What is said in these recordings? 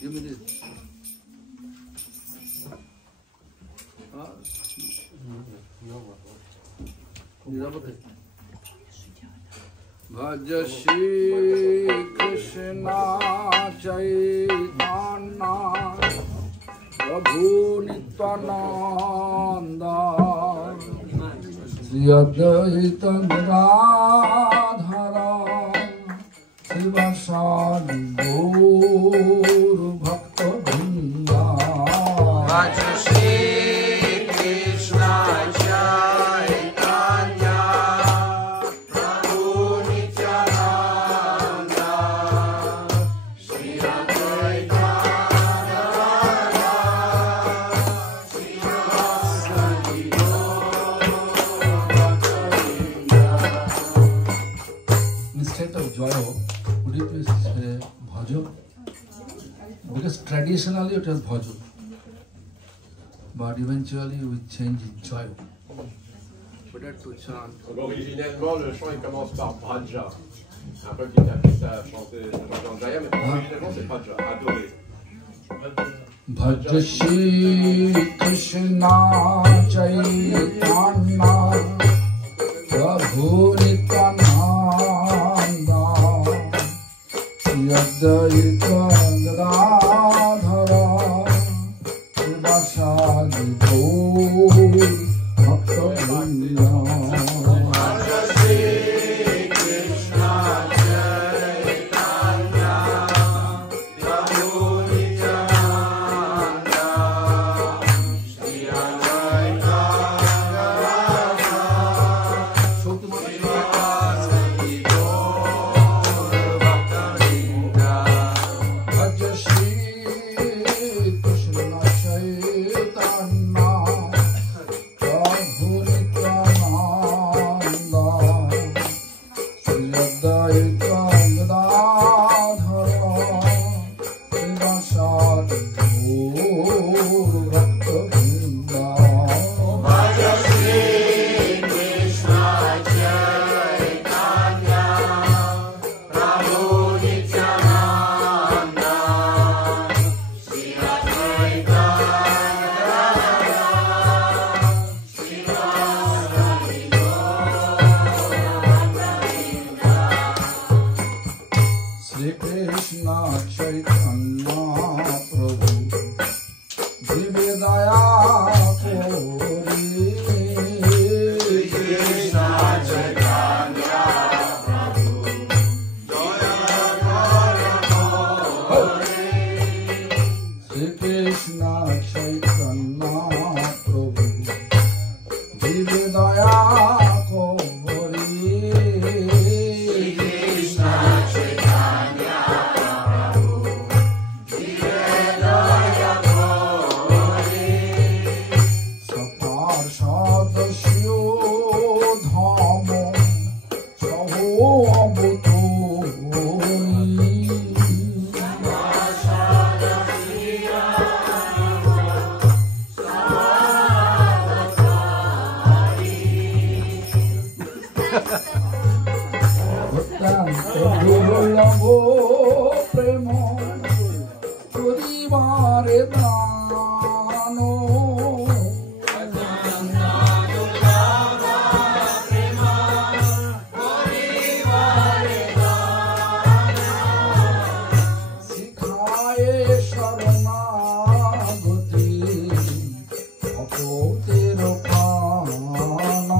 Give me this. Bhaj Shri Krishna Chaitanya Prabhu Nityananda Shri Advaita Gadadhara Srivasadi Gaur Bhakta Vrinda. Bhaj Shri Krishna Chaitanya Prabhu Nityananda Shri Advaita Gadadhara Srivasadi Gaur Bhakta Vrinda. In state of joy, would you please say bhajo? Because traditionally it was bhajo, but eventually we change it joy. Better to chant. Originellement, le chant il commence par Bhaja. Un peu petit à petit, ça a chanté dans Jaya, mais originellement c'est Bhaja, adorer. Bhaja Shri Krishna Chaitanya Prabhu Nityananda Yadvaita Gadadhara Srivasadi Gaur Bhakta Vrinda. Bhaja Shri Krishna Chaitanya Prabhu Nityananda Shri Advaita Gadadhara Srivasadi Gaur Bhakta Vrinda. Bhaja Shri Krishna Chaitanya Prabhu Nityananda Shri Advaita Gadadhara Srivasadi Gaur Bhakta Vrinda. Bhaja Shri Krishna Chaitanya Prabhu Nityananda Shri Advaita Shri Krishna Chaitanya Prabhu Divya Daya Kori. Shri Krishna Chaitanya Prabhu Daya Kori. Shri Krishna Chaitanya Prabhu Divya Daya Kori. Shri Krishna Chaitanya Prabhu Divya Daya Kori. Saparshad Shio Dhamo Saho Abutori. Saparshad Shio Durbulabho premo Purivare dano. Sikhaye Sharanagati Apote Rupana.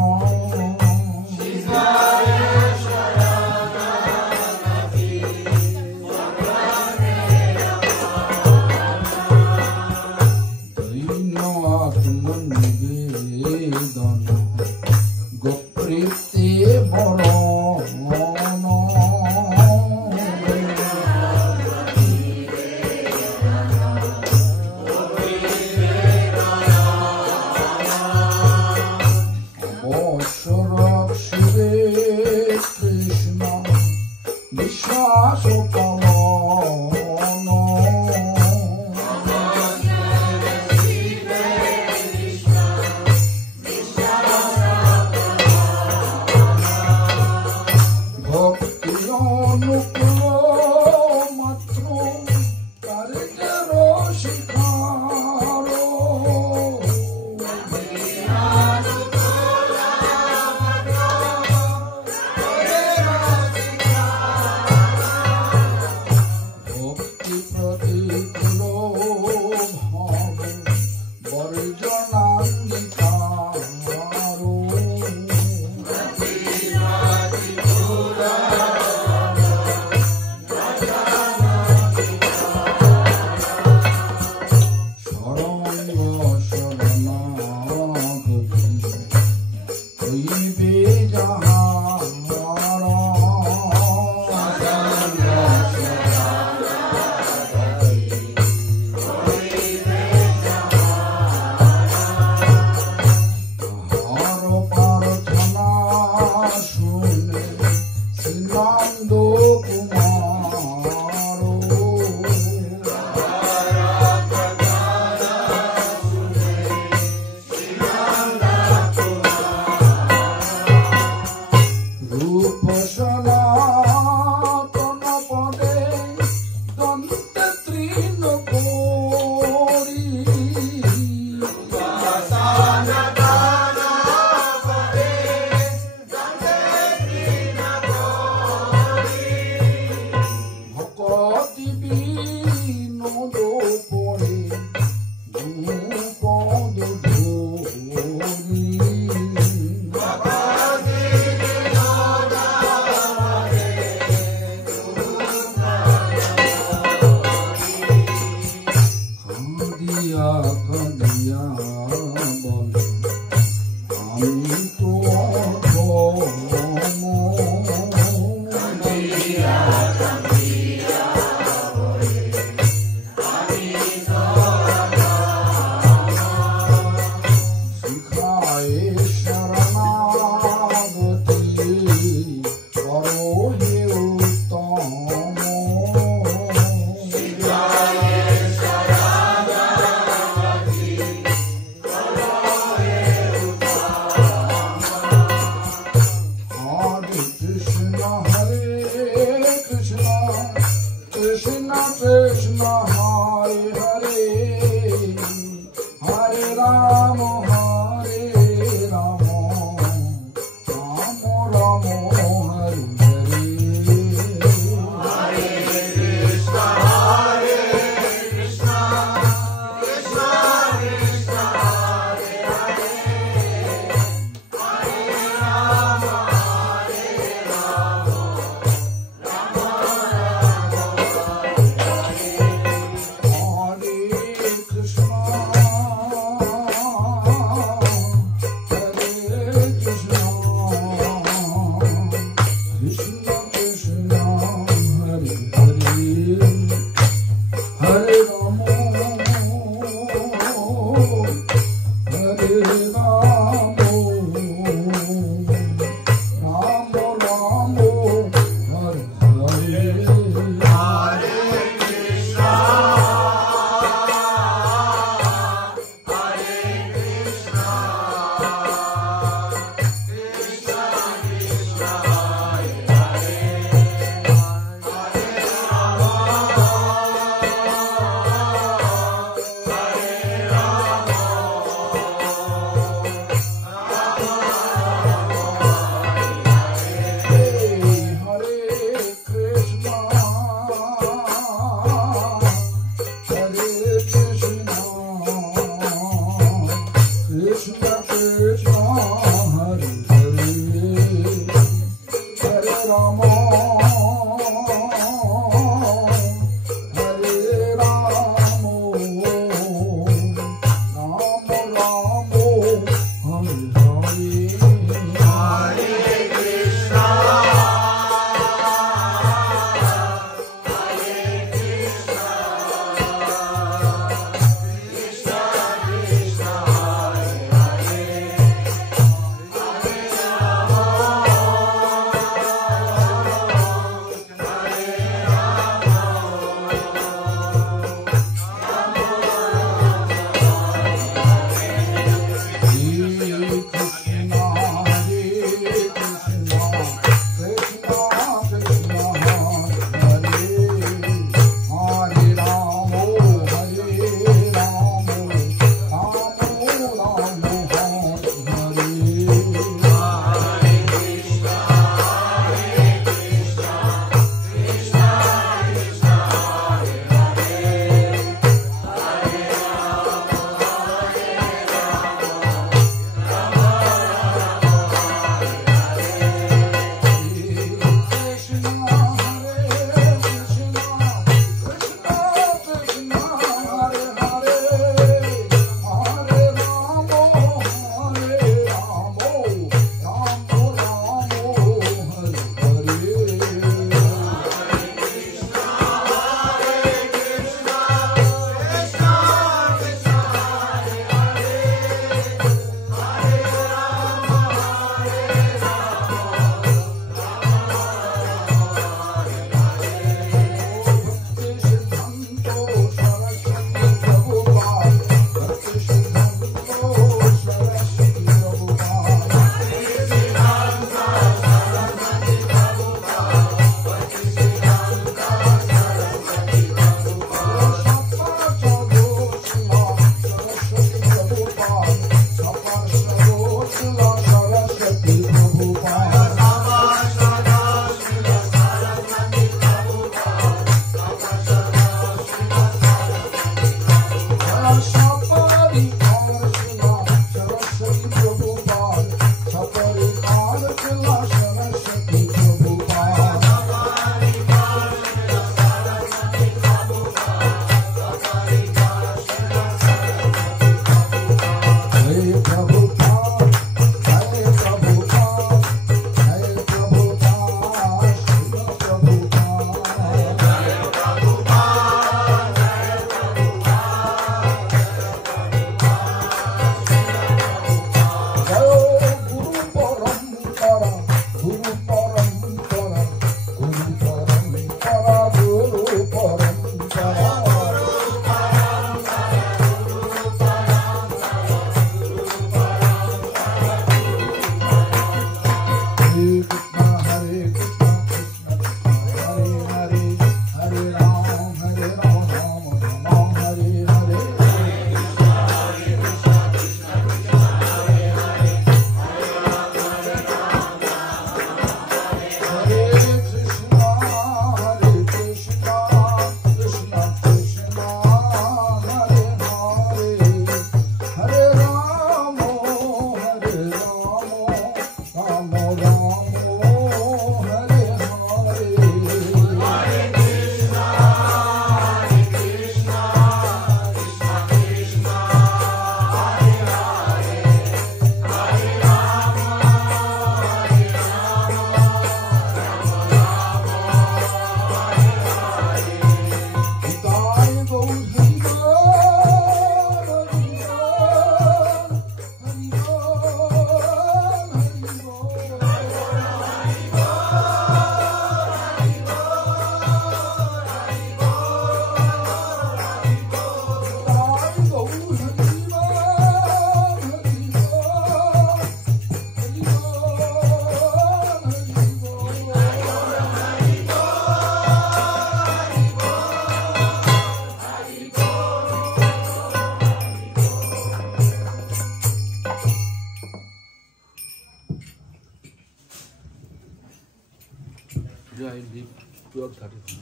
Today I leave 12:30.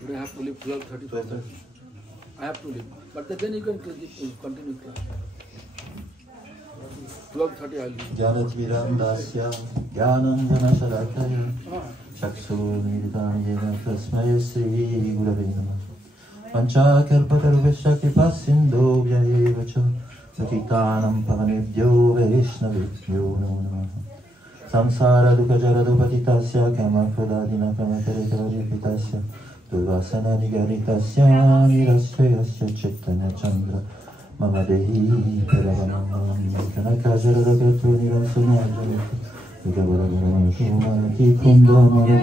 Today I have to leave 12:30. I have to leave. But then you can continue class. 12:30 I leave. Jnanatirandasya Jnanam Janashalataya Chakshurmilitam Yena Tasmaya Sri Gurave Namah Panchakalpatarvesha Kipasindho Vyayevacha Patitanam Pavanebhyo Vaishnavibhyo Namo Namaha Samsara Dukkha Jaradupakitasya Kamapradadina Kamakarekajipitasya Durvasana Nigaritasya Nirasyayasya Chaitanya Chandra Mama Dehi Paravanam Kanaka Jaradagatu Nirasanajamita Vigavaravanam Shumanati Kundamara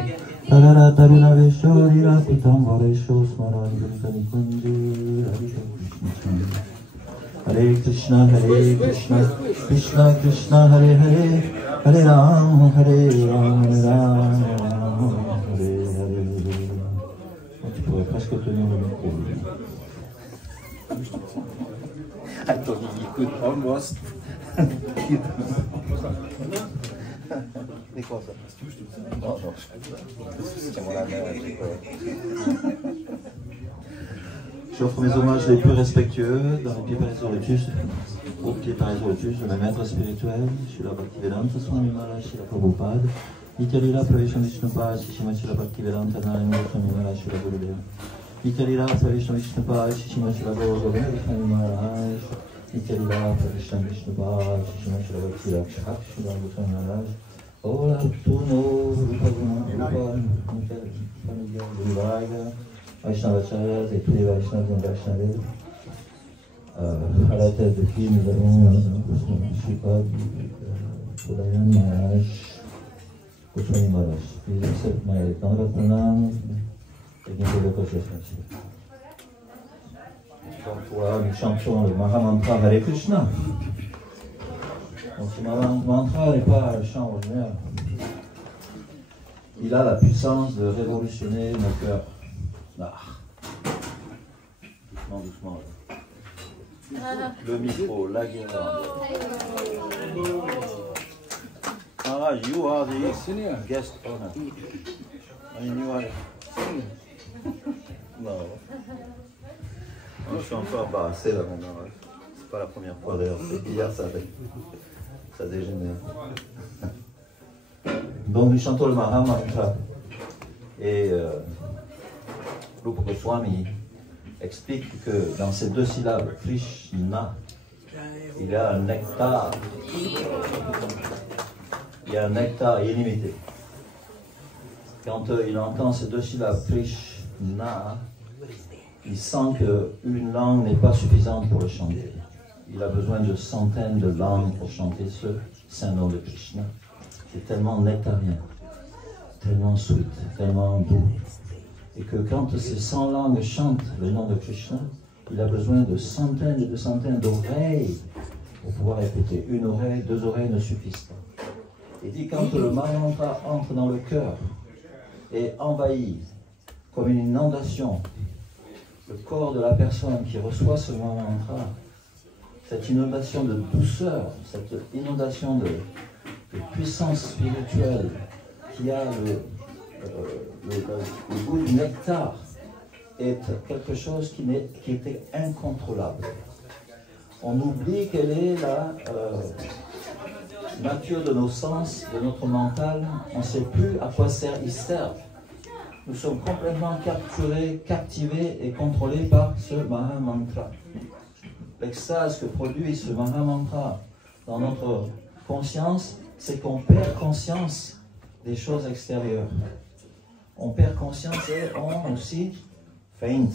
Tarara Taruna Vesho Nirapitam Varesho Smaran Gurtani Kundi Radhika Krishna Hare Krishna Hare Krishna Krishna Krishna Hare Hare Hare Ram Hare Ram Ram Hare Hare. Tu pourrais presque tenir le micro. Attends, il could almost. C'est quoi ça? Non, non. C'est mon ami. J'offre mes hommages les plus respectueux dans les pieds Parisoretus, au pied Parisoretus de mes maîtres spirituels, Srila Bhaktivedanta Swami Maharaj, Srila Prabhupada, Nityalila Pravishna Vishnupad, Shishima Srila Bhaktivedanta Narayana Swami Maharaj, Srila Gurudeva. Nityalila Pravishna Vishnupad, Shishima Srila Gurudeva Swami Maharaj, Nityalila Pravishna Vishnupad, Shishima Srila Bhaktivedanta Srila Swami Maharaj. Ola Tuno Rupa Familia Guruvaya, Vaishnavacharyas et tous les Vaishnavas et Vaishnavas. À la tête de qui nous avons Shripad Kodayan Maharaj, Goswami Maharaj. Please accept my Dandavat Pranam et Gnipolo Koshasmachi. Donc voilà, nous chantons le Mahamantra Hare Krishna. Donc ce Mahamantra n'est pas un chant ordinaire. Il a la puissance de révolutionner nos cœurs. Ah. Doucement, doucement. Le micro, la guirlande. Maharaj, you are the guest honor. I mean, you are. Non. Je suis encore embarrassé là, mon Maharaj. C'est pas la première fois d'ailleurs. Hier, ça dégénère. Donc, nous chantons le Mahamantra. Et Rupa Goswami explique que dans ces deux syllabes, Krishna, il y a un nectar. Il y a un nectar illimité. Quand il entend ces deux syllabes, Krishna, il sent qu'une langue n'est pas suffisante pour le chanter. Il a besoin de centaines de langues pour chanter ce saint nom de Krishna. C'est tellement nectarien, tellement sweet, tellement doux. Et que quand ces 100 langues chantent le nom de Krishna, il a besoin de centaines et de centaines d'oreilles pour pouvoir écouter. Une oreille, deux oreilles ne suffisent pas. Il dit quand le Mahamantra entre dans le cœur et envahit comme une inondation le corps de la personne qui reçoit ce Mahamantra, cette inondation de douceur, cette inondation de puissance spirituelle qui a le goût du nectar est quelque chose qui était incontrôlable. On oublie quelle est la nature de nos sens, de notre mental. On ne sait plus à quoi ils servent. Nous sommes complètement capturés, captivés et contrôlés par ce Mahamantra. L'extase que produit ce Mahamantra dans notre conscience, c'est qu'on perd conscience des choses extérieures. On perd conscience et on aussi faint.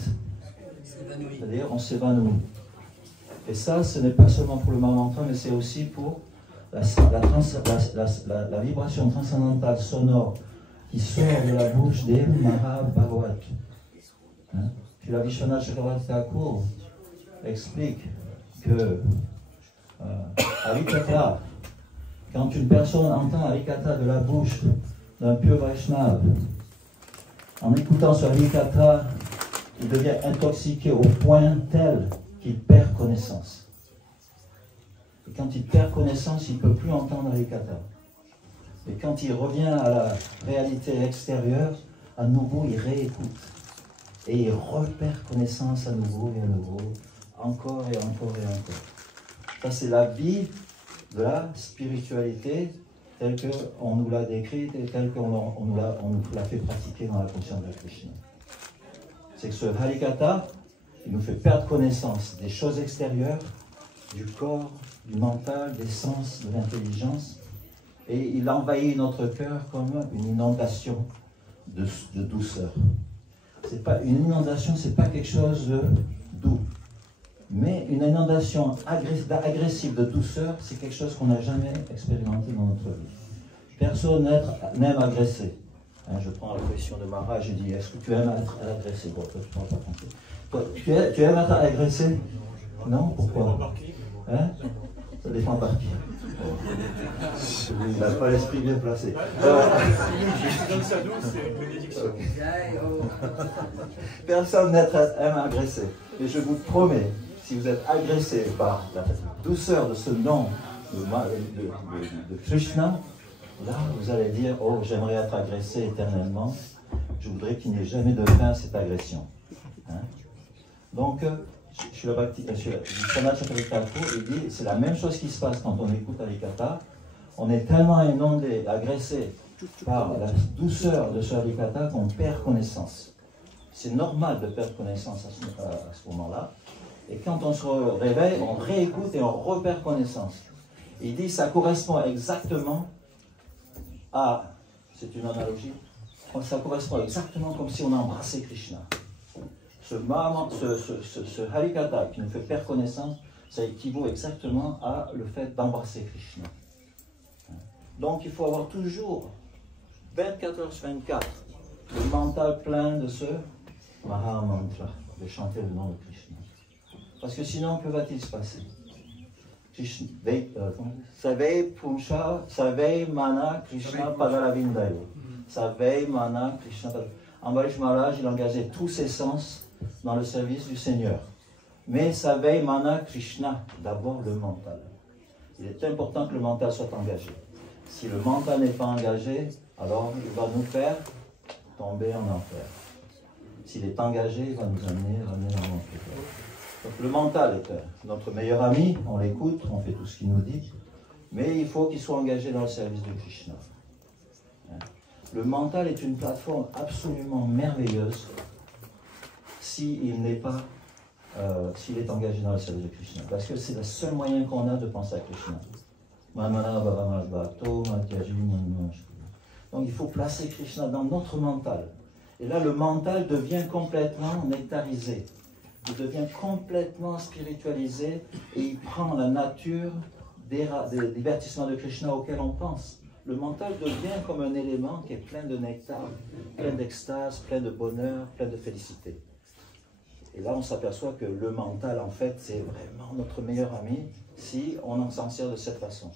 C'est-à-dire on s'évanouit. Et ça, ce n'est pas seulement pour le Mahamantra, mais c'est aussi pour la vibration transcendantale sonore qui sort de la bouche des Mahabhagavats. Hein? Puis la Vishwanath Chakravarti Thakur explique que Harikatha, quand une personne entend Harikatha de la bouche d'un pur Vaishnava, en écoutant ce Harikatha, il devient intoxiqué au point tel qu'il perd connaissance. Et quand il perd connaissance, il ne peut plus entendre Harikatha. Et quand il revient à la réalité extérieure, à nouveau, il réécoute. Et il repère connaissance à nouveau et à nouveau, encore et encore et encore. Ça, c'est la vie de la spiritualité telle qu'on nous l'a décrite et telle qu'on nous l'a fait pratiquer dans la conscience de Krishna. C'est que ce Harikatha, il nous fait perdre connaissance des choses extérieures, du corps, du mental, des sens, de l'intelligence, et il envahit notre cœur comme une inondation de douceur. C'est pas une inondation, c'est pas quelque chose de doux, mais une inondation agressive de douceur, c'est quelque chose qu'on n'a jamais expérimenté dans notre vie. Personne n'aime agresser. Hein, je prends la question de Mara, je dis, est-ce que tu aimes être agressé? Bon, toi, tu ne pas compter. Toi, tu aimes être agressé? Non? Pourquoi? Hein? Ça dépend par qui. Il n'a pas l'esprit bien placé. Personne n'aime agresser. Et je vous promets, si vous êtes agressé par la douceur de ce nom de Krishna, là, vous allez dire, oh, j'aimerais être agressé éternellement. Je voudrais qu'il n'y ait jamais de fin à cette agression. Hein? Donc, Vishwanath Chakravarti Thakur, il dit, c'est la même chose qui se passe quand on écoute Harikatha. On est tellement inondé, agressé par la douceur de ce Harikatha qu'on perd connaissance. C'est normal de perdre connaissance à ce moment-là. Et quand on se réveille, on réécoute et on repère connaissance. Il dit, ça correspond exactement à, c'est une analogie, ça correspond exactement comme si on embrassait Krishna. Ce Harikatha qui nous fait perdre connaissance, ça équivaut exactement à le fait d'embrasser Krishna. Donc il faut avoir toujours, 24 heures sur 24, le mental plein de ce Mahamantra, de chanter le nom de Krishna. Parce que sinon, que va-t-il se passer? Savei Pumsha, Savei Mana Krishna Padalavindayo. Savei Mana Krishna Padalavindayo. Ambarish Maharaj, il engageait tous ses sens dans le service du Seigneur. Mais Savei Mana Krishna, d'abord le mental. Il est important que le mental soit engagé. Si le mental n'est pas engagé, alors il va nous faire tomber en enfer. S'il est engagé, il va nous amener dans l'enfer. Donc le mental est notre meilleur ami, on l'écoute, on fait tout ce qu'il nous dit, mais il faut qu'il soit engagé dans le service de Krishna. Le mental est une plateforme absolument merveilleuse s'il n'est pas, s'il est engagé dans le service de Krishna, parce que c'est le seul moyen qu'on a de penser à Krishna. Donc il faut placer Krishna dans notre mental. Et là, le mental devient complètement nectarisé. Il devient complètement spiritualisé et il prend la nature des divertissements de Krishna auxquels on pense. Le mental devient comme un élément qui est plein de nectar, plein d'extase, plein de bonheur, plein de félicité. Et là, on s'aperçoit que le mental, en fait, c'est vraiment notre meilleur ami si on s'en sert de cette façon.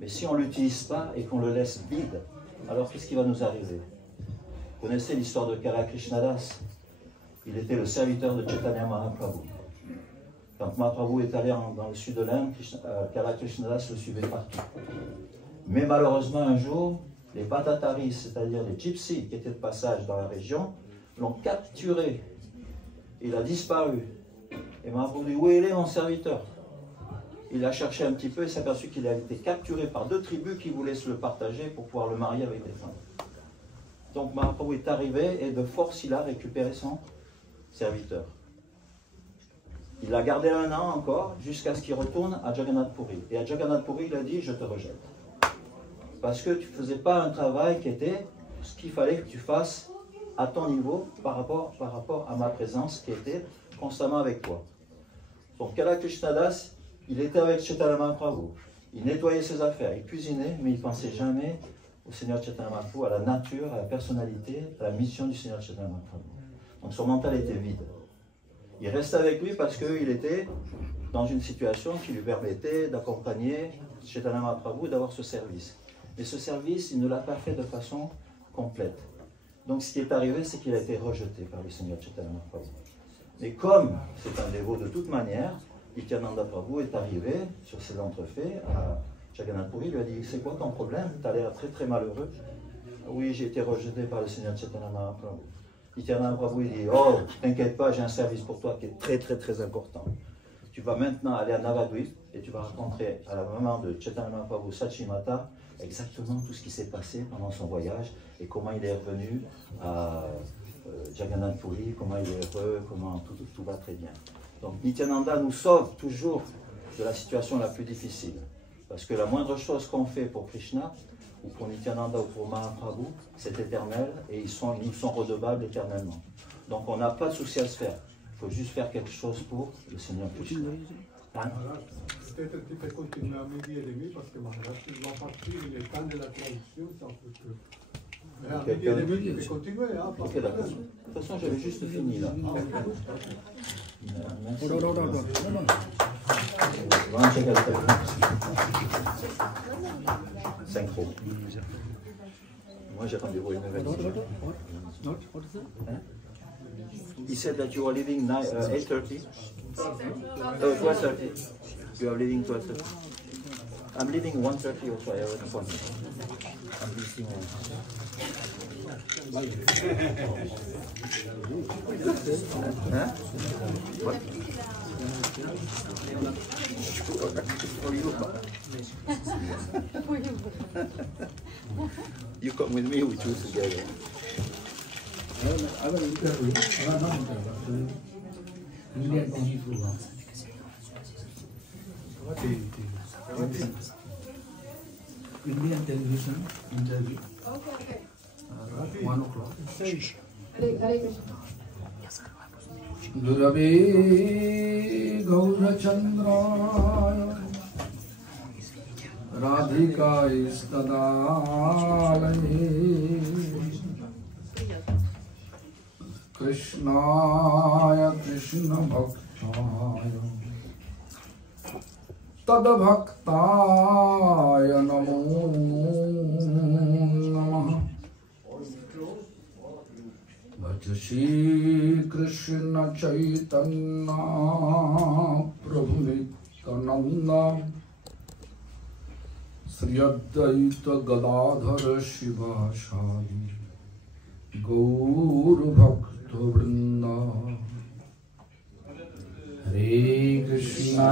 Mais si on ne l'utilise pas et qu'on le laisse vide, alors qu'est-ce qui va nous arriver? Vous connaissez l'histoire de Kala Krishnadas? Il était le serviteur de Chaitanya Mahaprabhu. Quand Mahaprabhu est allé dans le sud de l'Inde, Kala Krishnadas le suivait partout. Mais malheureusement, un jour, les Batataris, c'est-à-dire les gypsies qui étaient de passage dans la région, l'ont capturé. Il a disparu. Et Mahaprabhu dit, où est mon serviteur? Il a cherché un petit peu et s'est aperçu qu'il avait été capturé par deux tribus qui voulaient se le partager pour pouvoir le marier avec des femmes. Donc Mahaprabhu est arrivé et de force, il a récupéré son serviteur. Il l'a gardé 1 an encore, jusqu'à ce qu'il retourne à Jagannath Puri. Et à Jagannath Puri, il a dit, je te rejette. Parce que tu ne faisais pas un travail qui était ce qu'il fallait que tu fasses à ton niveau par rapport à ma présence qui était constamment avec toi. Donc Kala Krishnadas, il était avec Chaitanya Mahaprabhu. Il nettoyait ses affaires, il cuisinait, mais il ne pensait jamais au Seigneur Chaitanya Mahaprabhu, à la nature, à la personnalité, à la mission du Seigneur Chaitanya Mahaprabhu. Donc son mental était vide. Il restait avec lui parce qu'il était dans une situation qui lui permettait d'accompagner Chaitanya Mahaprabhu, d'avoir ce service. Mais ce service, il ne l'a pas fait de façon complète. Donc ce qui est arrivé, c'est qu'il a été rejeté par le Seigneur Chaitanya Mahaprabhu. Mais comme c'est un dévot de toute manière, Nityananda Prabhu est arrivé sur ses entrefaits Jagannath Puri lui a dit, c'est quoi ton problème? Tu as l'air très très malheureux. Oui, j'ai été rejeté par le Seigneur Chaitanya Mahaprabhu. Nityananda Prabhu il dit, oh, t'inquiète pas, j'ai un service pour toi qui est très très très important. Tu vas maintenant aller à Navadvip et tu vas rencontrer à la maman de Chaitanya Mahaprabhu, Sachimata, exactement tout ce qui s'est passé pendant son voyage et comment il est revenu à Jagannath Puri, comment il est heureux, comment tout va très bien. Donc Nityananda nous sauve toujours de la situation la plus difficile. Parce que la moindre chose qu'on fait pour Krishna, ou pour Nityananda ou pour Mahaprabhu, c'est éternel et ils nous sont redevables éternellement. Donc on n'a pas de souci à se faire. Il faut juste faire quelque chose pour le Seigneur Krishna. Hein? Peut-être que tu peux continuer à m'aider et l'aimer parce que Maharaj, il va partir, il est temps de la traduction, ça peut que... Mais à m'aider et l'aimer, tu peux continuer, hein, pas Ok, d'accord. De toute façon, j'avais juste fini là. Merci. Synchro. Moi, j'ai rendez-vous à 9h. He said that you are leaving 8:30. 12:30. You are leaving 12:30. I'm leaving 1:30 also. I have an appointment. I'm visiting Huh? What? For you. You come with me, we choose together. I will interview. Indian Kung Fu. Indian television interview. Okay. 1 o'clock. Hare Krishna. Gurave Gaurachandraya Radhika Istadalaya Krishnaya Krishna Bhaktaya Tadabhaktaya Namo Namaha Shri Krishna Chaitanya Prabhu Nityananda Sri Advaita Gadadhara Shivasadi Gaur Bhakta Vrinda Hare Krishna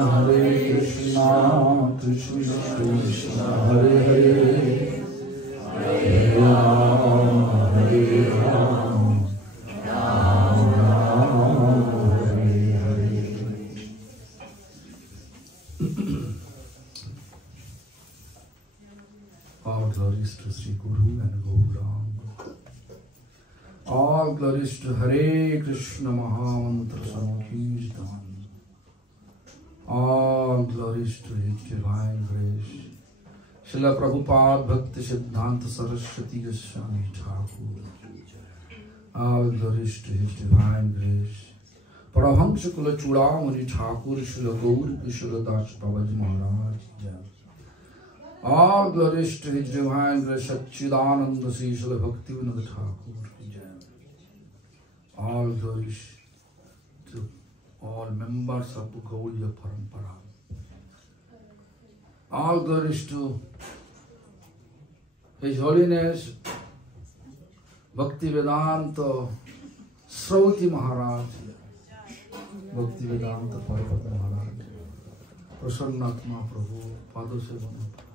Krishna Krishna Hare Hare Hare Rama Hare Rama All glories to Sri Guru and Gauranga. All glories to Hare Krishna Mahamantra Sankirtan. All glories to His Divine Grace. Srila Prabhupada Bhakti Siddhanta Saraswati Goswami Thakur. All glories to His Divine Grace. Paramahamsa Kula Chudamani Thakur Srila Gaur Kishora Das Babaji Maharaj. All glories to His Divine Grace Satchidananda Srila Bhaktivinoda Thakur. All glories to all members of Gaudiya Parampara. All glories to His Holiness Bhaktivedanta Srauti Maharaj, Bhaktivedanta Parvata Maharaj, Prasannatma Prabhu, Padasevana Prabhu,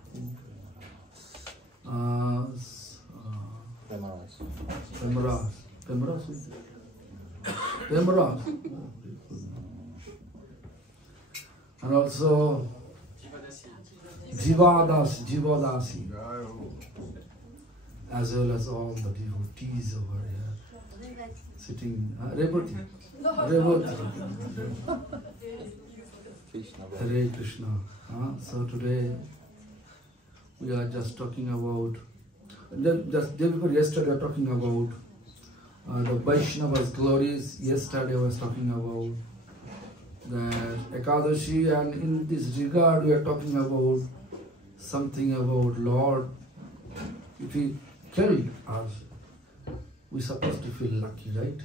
Pemras, and also Jivadasi, as well as all the devotees over here sitting. Revati. Hare Krishna. So today we are just talking about, just day before yesterday we were talking about the Vaishnava's glories. Yesterday I was talking about that Ekadashi, and in this regard we are talking about something about Lord. If He killed us, we are supposed to feel lucky, right?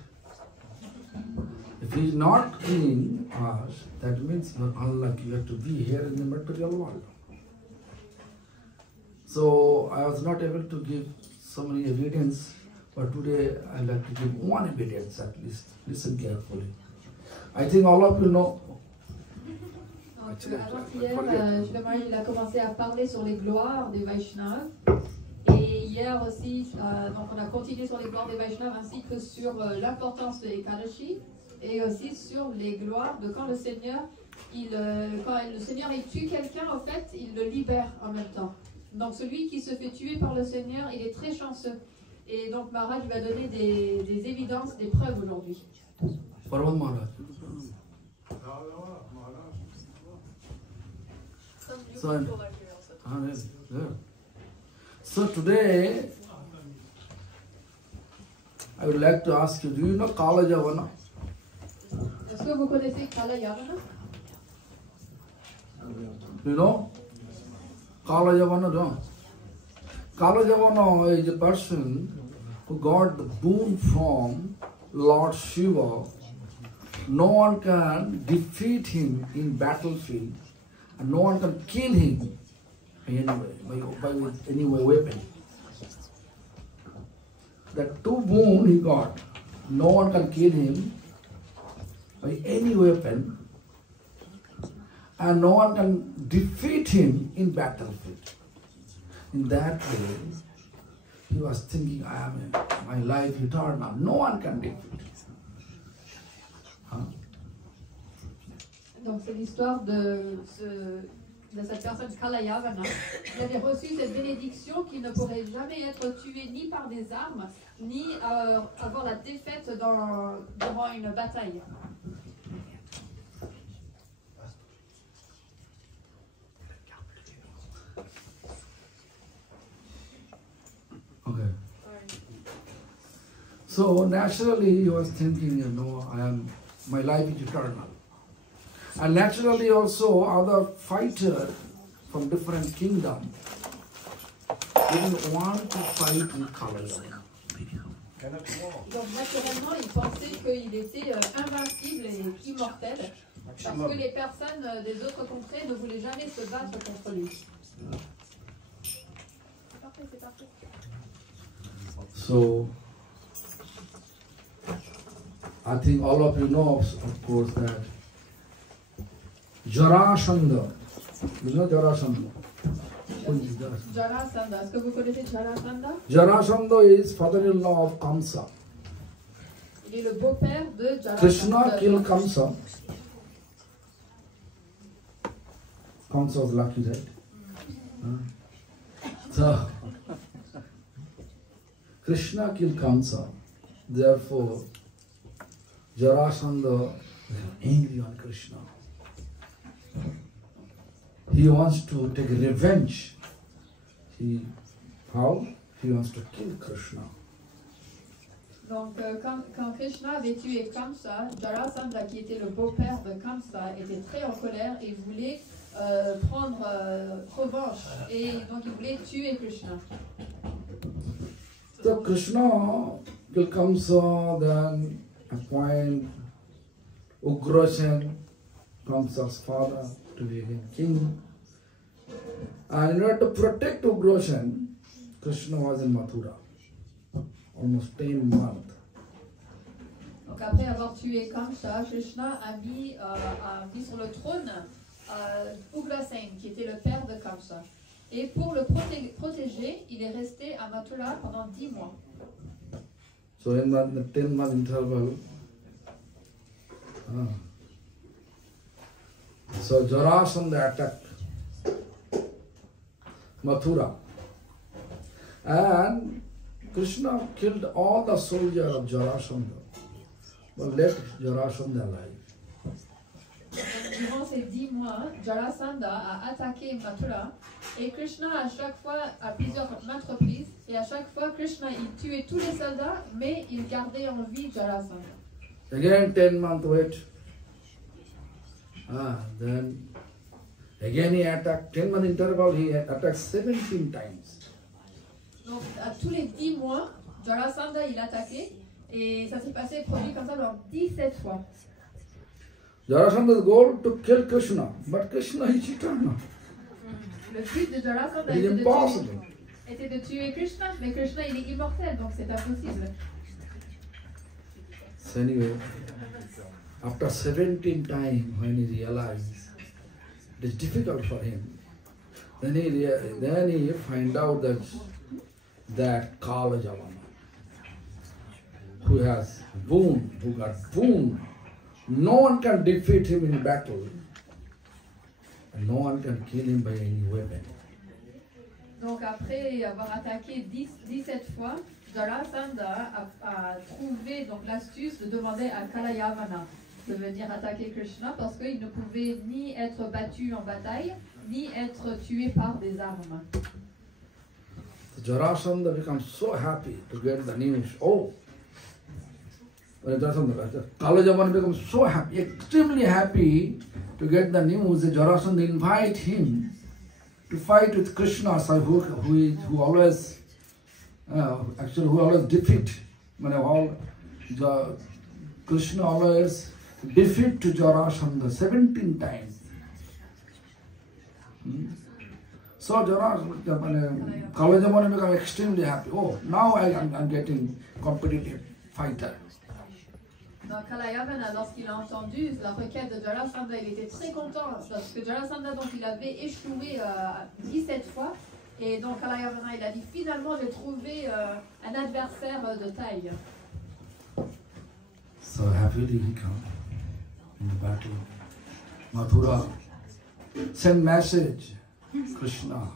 If He is not killing us, that means you are unlucky. You have to be here in the material world. So I was not able to give so many evidence, but today I'd like to give one evidence at least. Listen carefully. I think all of you know. Avant-hier, justement, il a commencé à parler sur les gloires des Vaishnavas. Et hier aussi, donc on a continué sur les gloires des Vaishnavas ainsi que sur l'importance de Ekadashi et aussi sur les gloires de quand le Seigneur, quand le Seigneur il tue quelqu'un, en fait, il le libère en même temps. Donc celui qui se fait tuer par le Seigneur, il est très chanceux. Et donc Maharaj va donner des évidences, des preuves aujourd'hui. Parvat Maharaj. So today, I would like to ask you, do you know Kala Javana? Est-ce que vous connaissez Kala Yavana? Do you know? Kala Javana, no? Kala Javana is a person who got the boon from Lord Shiva. No one can defeat him in battlefield, and no one can kill him by any weapon. That two boon he got, no one can kill him by any weapon, and no one can defeat him in battlefield. In that way, he was thinking, my life eternal, no one can defeat. Donc c'est l'histoire de cette personne Kalayavana. Il avait reçu cette bénédiction qu'il ne pourrait jamais être tué ni par des armes, ni avoir la défaite durant une bataille. Okay. So naturally he was thinking, my life is eternal. And naturally also other fighters from different kingdoms didn't want to fight with Kala Javana. Donc naturellement, il pensait qu'il était invincible et immortel, parce que les personnes des autres contrées ne voulaient jamais se battre contre lui. C'est parfait. So, I think all of you know, of course, that Jarasandha, you know Jarasandha? Jarasandha, est-ce que vous connaissez Jarasandha? Jarasandha is father-in-law of Kamsa. Il est le beau-père de Jarasandha. Krishna killed Kamsa. Kamsa was lucky, right? So, Krishna killed Kamsa. Therefore, Jarasandha is angry on Krishna. He wants to take revenge. How? He wants to kill Krishna. Donc, quand Krishna avait tué Kamsa, Jarasandha, qui était le beau-père de Kamsa, était très en colère et voulait prendre revanche. Et donc, il voulait tuer Krishna. So Krishna killed Kamsa, then appoint Ugrasen, Kamsa's father, to be king. And in order to protect Ugrasen, Krishna was in Mathura almost 10 months. Donc après avoir tué Kamsa, Krishna a mis sur le trône Ugrasen, qui était le père de Kamsa. Et pour le protéger, il est resté à Mathura pendant 10 mois. So in the 10-month interval, so Jarasandha attacked Mathura. And Krishna killed all the soldiers of Jarasandha, but left Jarasandha alive. Durant ces 10 mois, Jarasandha a attaqué Mathura et Krishna à chaque fois, à plusieurs maintes reprises, et à chaque fois Krishna il tuait tous les soldats, mais il gardait en vie Jarasandha. Again 10 months wait. Then again he attacked, 10 month interval he attacked 17 times. Donc à tous les 10 mois, Jarasandha il attaquait et ça s'est passé produit comme ça dans 17 fois. Jarasandha's goal to kill Krishna, but Krishna is eternal. Le but de Jarasandha It is impossible. était de tuer Krishna, mais Krishna il est immortel, donc c'est impossible. So anyway, after 17 times when he realized it is difficult for him, then he find out that Kala Javana, who has wound, who got wound, no one can defeat him in battle, and no one can kill him by any weapon. Donc après avoir attaqué 17 fois, Jarasandha a trouvé donc l'astuce de demander à Kalayavana de venir attaquer Krishna parce qu'il ne pouvait ni être battu en bataille, ni être tué par des armes. So Jarasandha becomes so happy to get the news. Oh, Kalajavana becomes so happy, extremely happy to get the news that Jarasandha invite him to fight with Krishna, who always defeat. Krishna always defeat to Jarasandha 17 times. So Kalajavana becomes extremely happy. Oh, now I'm getting competitive fighter. Donc Kalayavana, lorsqu'il a entendu la requête de Jarasandha, il était très content parce que Jarasandha, donc, il avait échoué 17 fois. Et donc Kalayavana, il a dit finalement j'ai trouvé un adversaire de taille. So happily he come in the battle. Mathura send message, Krishna,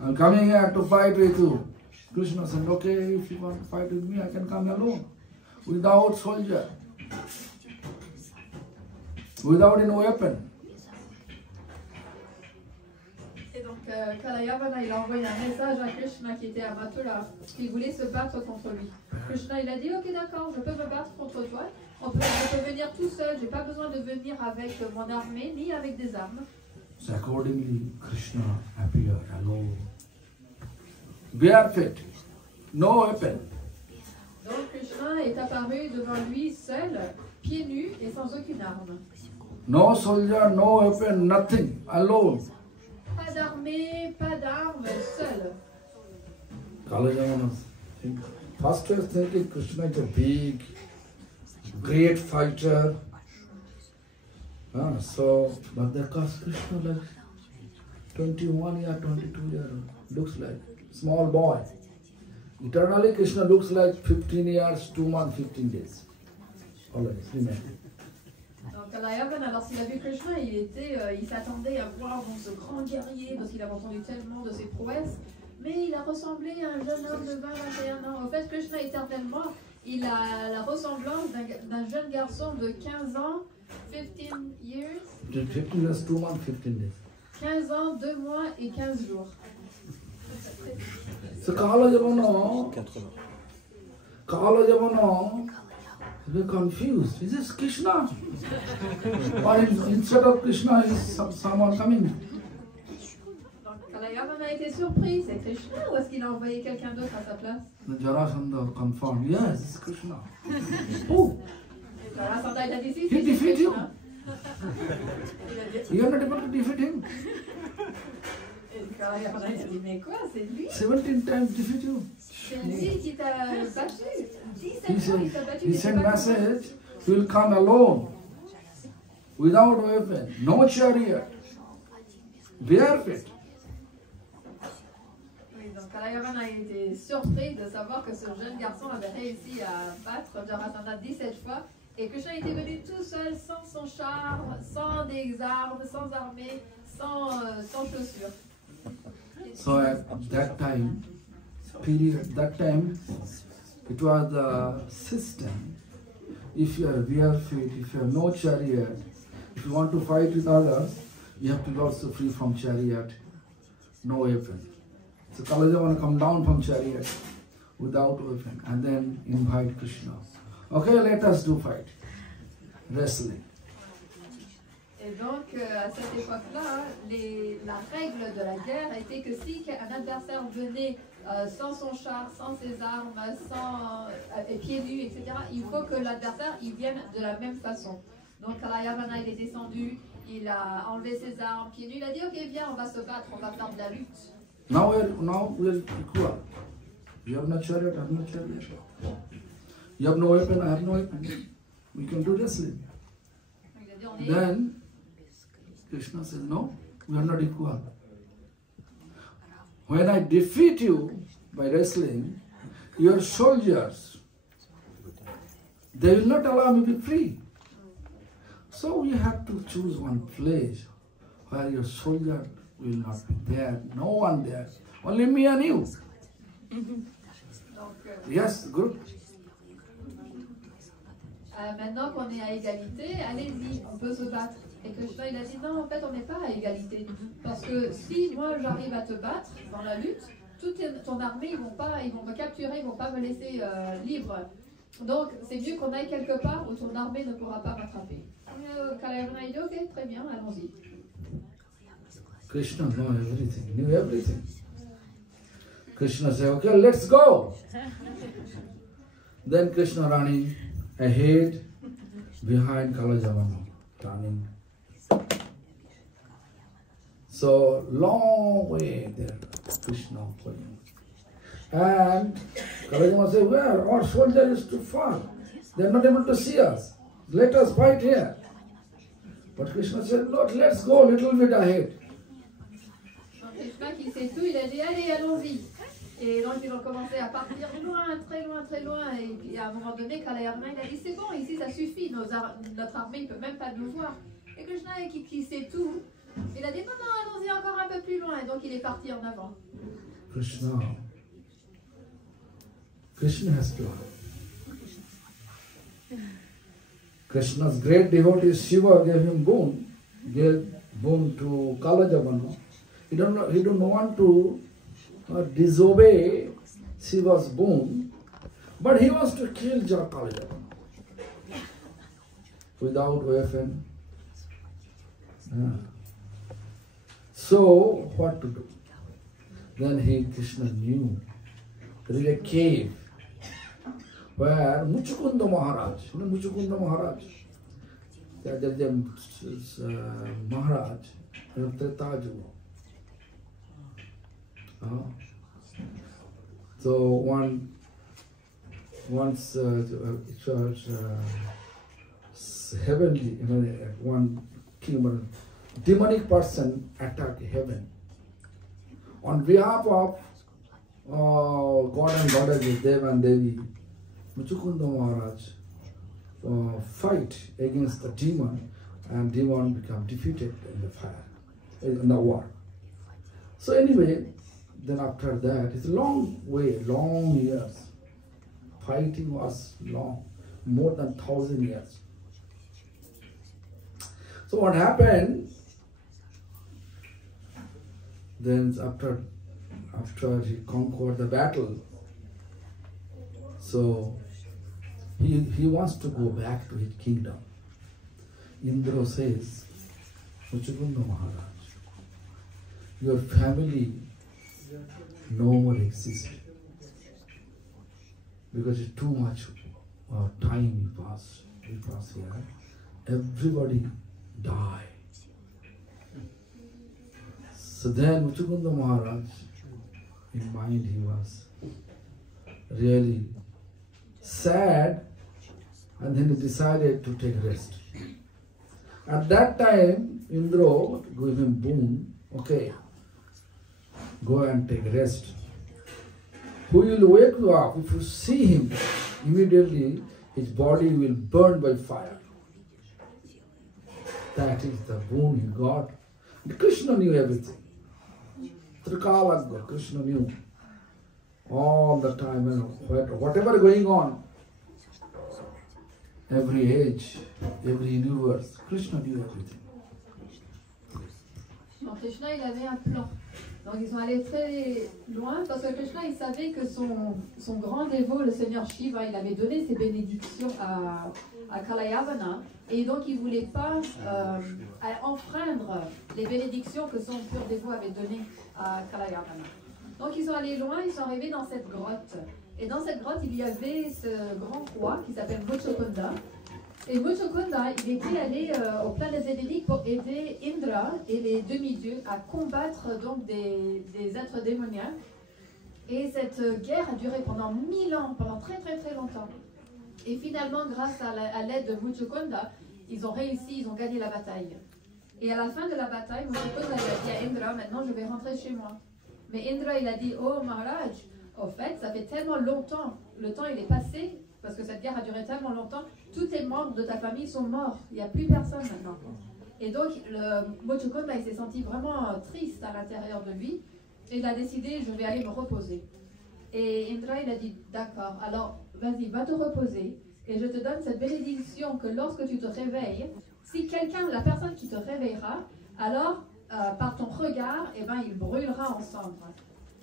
I'm coming here to fight with you. Krishna said, okay, if you want to fight with me, I can come alone, without soldier, without any weapon. Et donc Kalayavana, il a envoyé un message à Krishna qui était à Mathura, qui voulait se battre contre lui. Krishna, il a dit, ok d'accord, je peux me battre contre toi, je peux venir tout seul, j'ai pas besoin de venir avec mon armée, ni avec des armes. So accordingly, Krishna appeared alone, barefoot, no weapon. Donc Krishna est apparu devant lui seul, pieds nus et sans aucune arme. No soldier, no weapon, nothing, alone. Pas d'armée, pas d'armes, seul. Kalajavana first was thinking Krishna is a big, great fighter. But because Krishna like 21 year, 22 year, looks like small boy. Eternally Krishna looks like 15 years, 2 months, 15 days. Always, remember. Donc Kalayavana, lorsqu'il a vu Krishna, il s'attendait à voir donc, ce grand guerrier parce qu'il avait entendu tellement de ses prouesses, mais il a ressemblé à un jeune homme de 20-21 ans. En fait, Krishna éternellement, il a la ressemblance d'un jeune garçon de 15 ans, 15 years. 15 years, 2 months, 15 days. 15 ans, 2 mois et 15 jours. So Kalajavana they were confused. Is this Krishna? Or instead of Krishna is someone coming? Donc Kalayavana a été surpris, c'est Krishna ou est-ce qu'il a envoyé quelqu'un d'autre à sa place? The Jarasandha confirmed, yes, it's Krishna. Oh, Jarasandha, il a dit si, he c'est defeated you. Krishna. Il a dit, You are not able to defeat him. Kalayavana, il a dit, mais quoi, c'est lui? 17 times defeat you. C'est lui qui t'a battu. 17 He fois, il said, t'a battu. he il sent t'a battu. message, he will come alone, without weapon, no chariot, barefoot. Oui, donc Kalayavana a été surpris de savoir que ce jeune garçon avait réussi à battre Jarasandha 17 fois et que Krishna était venu tout seul, sans son char, sans des armes, sans armée, sans chaussures. So at that time, it was the system. If you are barefoot, if you have no chariot, if you want to fight with others, you have to be also free from chariot, no weapon. So Kalajavana come down from chariot without weapon and then invite Krishna. Okay, let us do fight. Wrestling. Et donc, à cette époque-là, la règle de la guerre était que si un adversaire venait sans son char, sans ses armes, sans pieds nus, etc., il faut que l'adversaire il vienne de la même façon. Donc, Kalayavana il est descendu, il a enlevé ses armes pieds nus. Il a dit, ok, viens, on va se battre, on va faire de la lutte. Now we're equal. You have no chariot, I have no chariot. You have no weapon, I have no weapon. We can do wrestling. Il a dit, on est... Then Krishna says, no, we are not equal. When I defeat you by wrestling, your soldiers, they will not allow me to be free. So we have to choose one place where your soldier will not be there, no one there, only me and you. Donc, Yes, good. maintenant qu'on est à égalité, allez-y, on peut se battre. Et Krishna, il a dit, non, en fait, on n'est pas à égalité. Parce que si moi, j'arrive à te battre dans la lutte, toute ton armée, ils vont me capturer, ils vont pas me laisser libre. Donc, c'est mieux qu'on aille quelque part où ton armée ne pourra pas m'attraper. Kalayavana, il dit, ok, très bien, allons-y. Krishna knew everything. Krishna said, okay, let's go. Then Krishna running ahead, behind Kalajavana, running. So long way there, Krishna going. And Kalajavana said, where? Our soldier is too far. They are not able to see us. Let us fight here. But Krishna said, Lord, let's go a little bit ahead. Krishna qui sait tout, il a dit, allez, allons-y. Et donc ils ont commencé à partir loin, très loin, très loin. Et puis à un moment donné, Kalayavana, il a dit, c'est bon, ici ça suffit, notre armée ne peut même pas nous voir. Et Krishna qui sait tout, il a dit, non, non, allons-y encore un peu plus loin. Et donc il est parti en avant. Krishna has to. Krishna's great devotee Shiva gave him boon to Kalajavana. He don't want to disobey Shiva's boon, but he wants to kill Kalajavana without weapon. So what to do? Then Krishna knew there is a cave where Muchukunda Maharaj, Muchukunda Maharaj, there is a Maharaj in Tretaju. So once it was heavenly, one king, demonic person attacked heaven on behalf of God and Goddesses, Deva and Devi. Muchukunda Maharaj fight against the demon, and demon become defeated in the fire, in the war. So anyway, then after that, it's a long way, long years. Fighting was long, more than 1,000 years. So what happened? Then after he conquered the battle, so he wants to go back to his kingdom. Indra says, Muchukunda Maharaj, your family no more exists because it's too much time we pass here. Everybody die. So then Muchukunda Maharaj, in mind he was really sad, and then he decided to take rest. At that time, Indra gave him boon, okay, go and take rest. Who will wake you up? If you see him, immediately his body will burn by fire. That is the boon he got. And Krishna knew everything. Trikalagga, Krishna knew all the time, whatever going on, every age, every universe, Krishna knew everything. Donc Krishna, il avait un plan. Donc ils sont allés très loin parce que Krishna, il savait que son grand dévot, le Seigneur Shiva, il avait donné ses bénédictions à Kalayavana, et donc il ne voulait pas enfreindre les bénédictions que son pur dévot avait données à Kalayavana. Donc ils sont allés loin, ils sont arrivés dans cette grotte. Et dans cette grotte, il y avait ce grand roi qui s'appelle Muchukunda. Et Muchukunda, il était allé au planète Zédénique pour aider Indra et les demi-dieux à combattre donc des êtres démoniaques. Et cette guerre a duré pendant 1000 ans, pendant très très très longtemps. Et finalement, grâce à l'aide de Muchukunda, ils ont réussi, ils ont gagné la bataille. Et à la fin de la bataille, Muchukunda a dit à Indra, maintenant je vais rentrer chez moi. Mais Indra, il a dit, oh Maharaj, au fait, ça fait tellement longtemps, le temps il est passé, parce que cette guerre a duré tellement longtemps, tous tes membres de ta famille sont morts, il n'y a plus personne maintenant. Et donc, Muchukunda, il s'est senti vraiment triste à l'intérieur de lui, et il a décidé, je vais aller me reposer. Et Indra, il a dit, d'accord, alors vas-y, va te reposer, et je te donne cette bénédiction que lorsque tu te réveilles, si quelqu'un, la personne qui te réveillera, alors par ton regard, eh ben, il brûlera en cendres.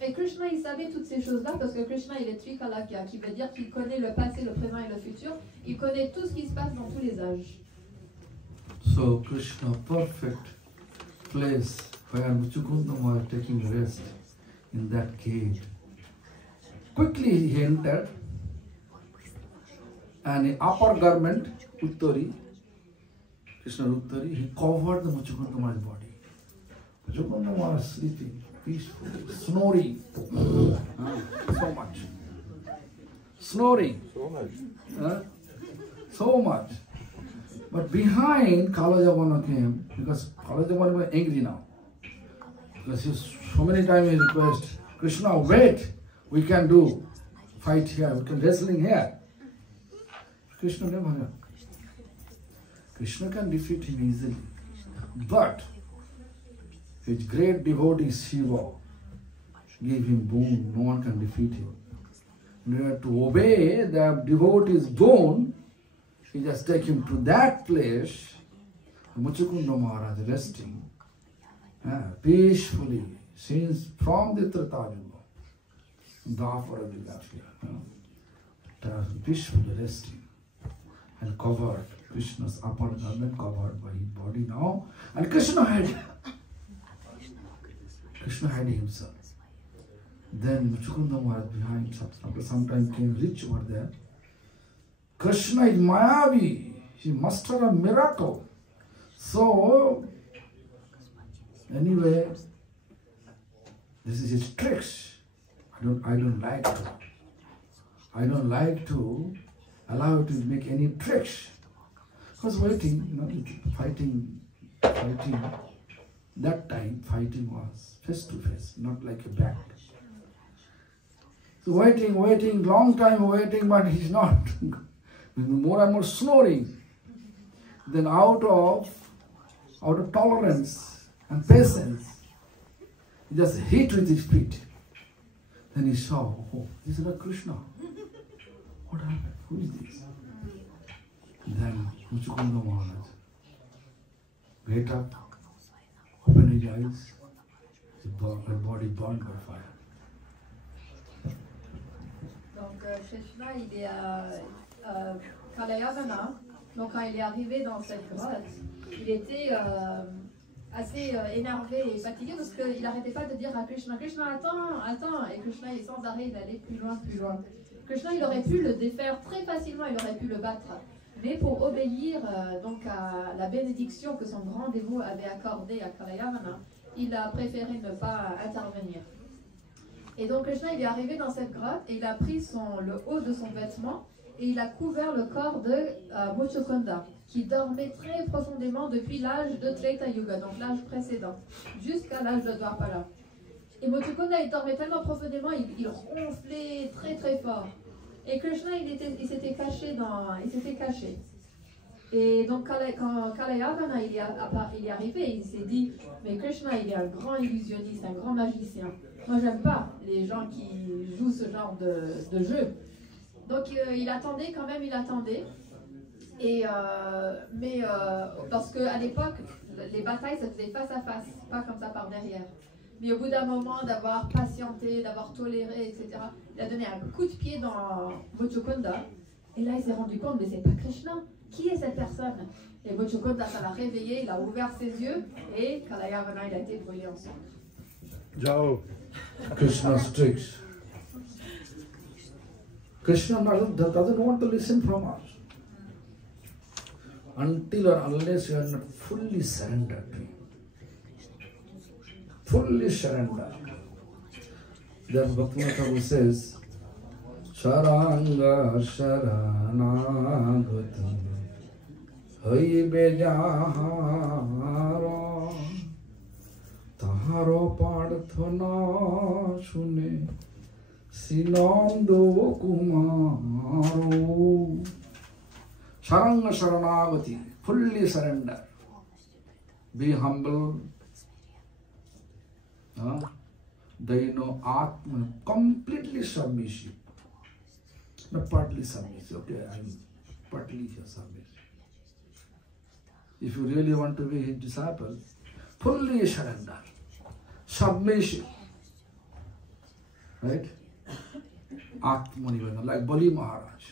Et Krishna, il savait toutes ces choses-là parce que Krishna, il est Trikalagya, qui veut dire qu'il connaît le passé, le présent et le futur. Il connaît tout ce qui se passe dans tous les âges. So Krishna, perfect place where Muchukunda was taking rest in that cave. Quickly he entered, and in upper garment, Uttari, Krishna Uttari, he covered the Muchukunda's body. Muchukunda was sleeping. Peaceful, snoring, so much. Snoring, so much. But behind, Kalajavana came, because Kalajavana was angry now. Because so many times he requested, Krishna, wait, we can do fight here, we can wrestling here. Krishna never. Krishna can defeat him easily. But his great devotee Shiva gave him boon, no one can defeat him. In order to obey the devotee's boon, he just take him to that place, Muchukunda Maharaj resting peacefully since from the Treta Yuga, Dwapara Yuga, peacefully resting and covered, Krishna's upper garment covered by his body now, and Krishna had himself. Then Muchukunda Maharaj behind, after some time came rich over there. Krishna is Mayavi, he mastered a miracle. So, anyway, this is his tricks. I don't like to allow you to make any tricks. I was waiting, fighting. That time, fighting was face to face, not like a back. So waiting, long time waiting, but he's not. More and more snoring. Then out of tolerance and patience, he just hit with his feet. Then he saw, oh, this is not Krishna. What happened? Who is this? Then Muchukunda Maharaj get up, open his eyes, his body burned by fire. Donc Krishna, il est à Kalayavana. Donc quand il est arrivé dans cette grotte, il était assez énervé et fatigué parce qu'il n'arrêtait pas de dire à Krishna, Krishna, attends, et Krishna est sans arrêt d'aller plus loin. Krishna, il aurait pu le défaire très facilement, il aurait pu le battre. Mais pour obéir donc à la bénédiction que son grand dévot avait accordée à Kalayavana, il a préféré ne pas intervenir. Et donc Krishna, il est arrivé dans cette grotte et il a pris le haut de son vêtement et il a couvert le corps de Muchukunda, qui dormait très profondément depuis l'âge de Treta Yuga, donc l'âge précédent, jusqu'à l'âge de Dwapara. Et Muchukunda, il dormait tellement profondément, il ronflait très très fort. Et Krishna, il s'était caché. Et donc quand Kalayavana il est arrivé, il s'est dit, mais Krishna, il est un grand illusionniste, un grand magicien. Moi, j'aime pas les gens qui jouent ce genre de jeu. Donc il attendait. Et parce qu'à l'époque, les batailles se faisaient face à face, pas comme ça par derrière. Mais au bout d'un moment, d'avoir patienté, d'avoir toléré, etc., il a donné un coup de pied dans Muchukunda. Et là, il s'est rendu compte, mais c'est pas Krishna. Qui est cette personne? Et Muchukunda, ça l'a réveillé, il a ouvert ses yeux et Kalayavana, il a été brûlé en sang. Ciao. Krishna's tricks. Krishna doesn't want to listen from us. until or unless you are not fully surrendered to Him. Fully surrendered. Then Bhaktivinoda Thakur says, Sharanga Sharanagati Haibe Jahara Taharo Parthana Shune Sinando Kumaro. Sharanga Sharanagati, fully surrender. Be humble. Daino Atma, completely submissive. Not partly submissive. Okay, I'm partly submissive. If you really want to be His disciple, fully surrender. Submissive. Right? Atma Nivana, like Bali Maharaj.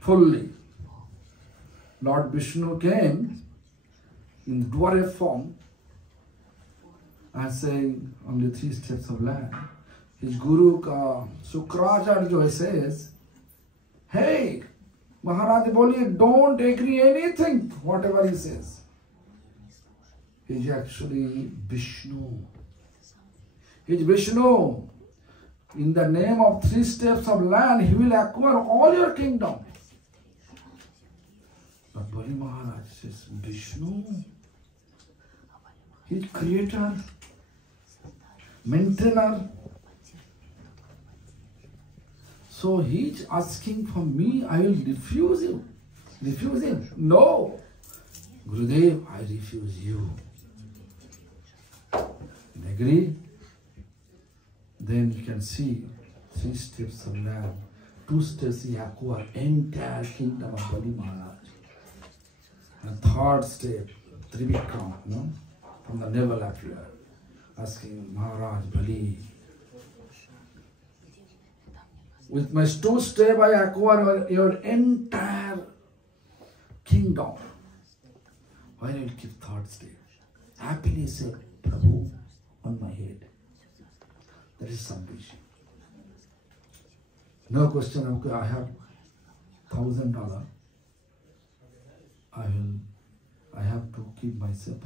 Fully. Lord Vishnu came in dwarf form and saying only 3 steps of land. His Guru Sukracharya says, hey, Maharaj Boli, don't agree anything, whatever he says. He is actually Vishnu. He is Vishnu. In the name of 3 steps of land, he will acquire all your kingdom. But Bali Maharaj says, Vishnu, he is creator, maintainer. So he is asking for me, I will refuse him. Refuse him? No. Gurudev, I refuse you. And agree? Then you can see 3 steps of land. 2 steps he acquired entire kingdom of Bali Maharaj. And 3rd step, Trivikram, from the navel appeared, asking Maharaj Bali, with my 2 steps I acquire your entire kingdom. Why don't you keep 3rd step? Happily said, Prabhu, on my head. That is submission. No question of, I have $1,000. I have to keep myself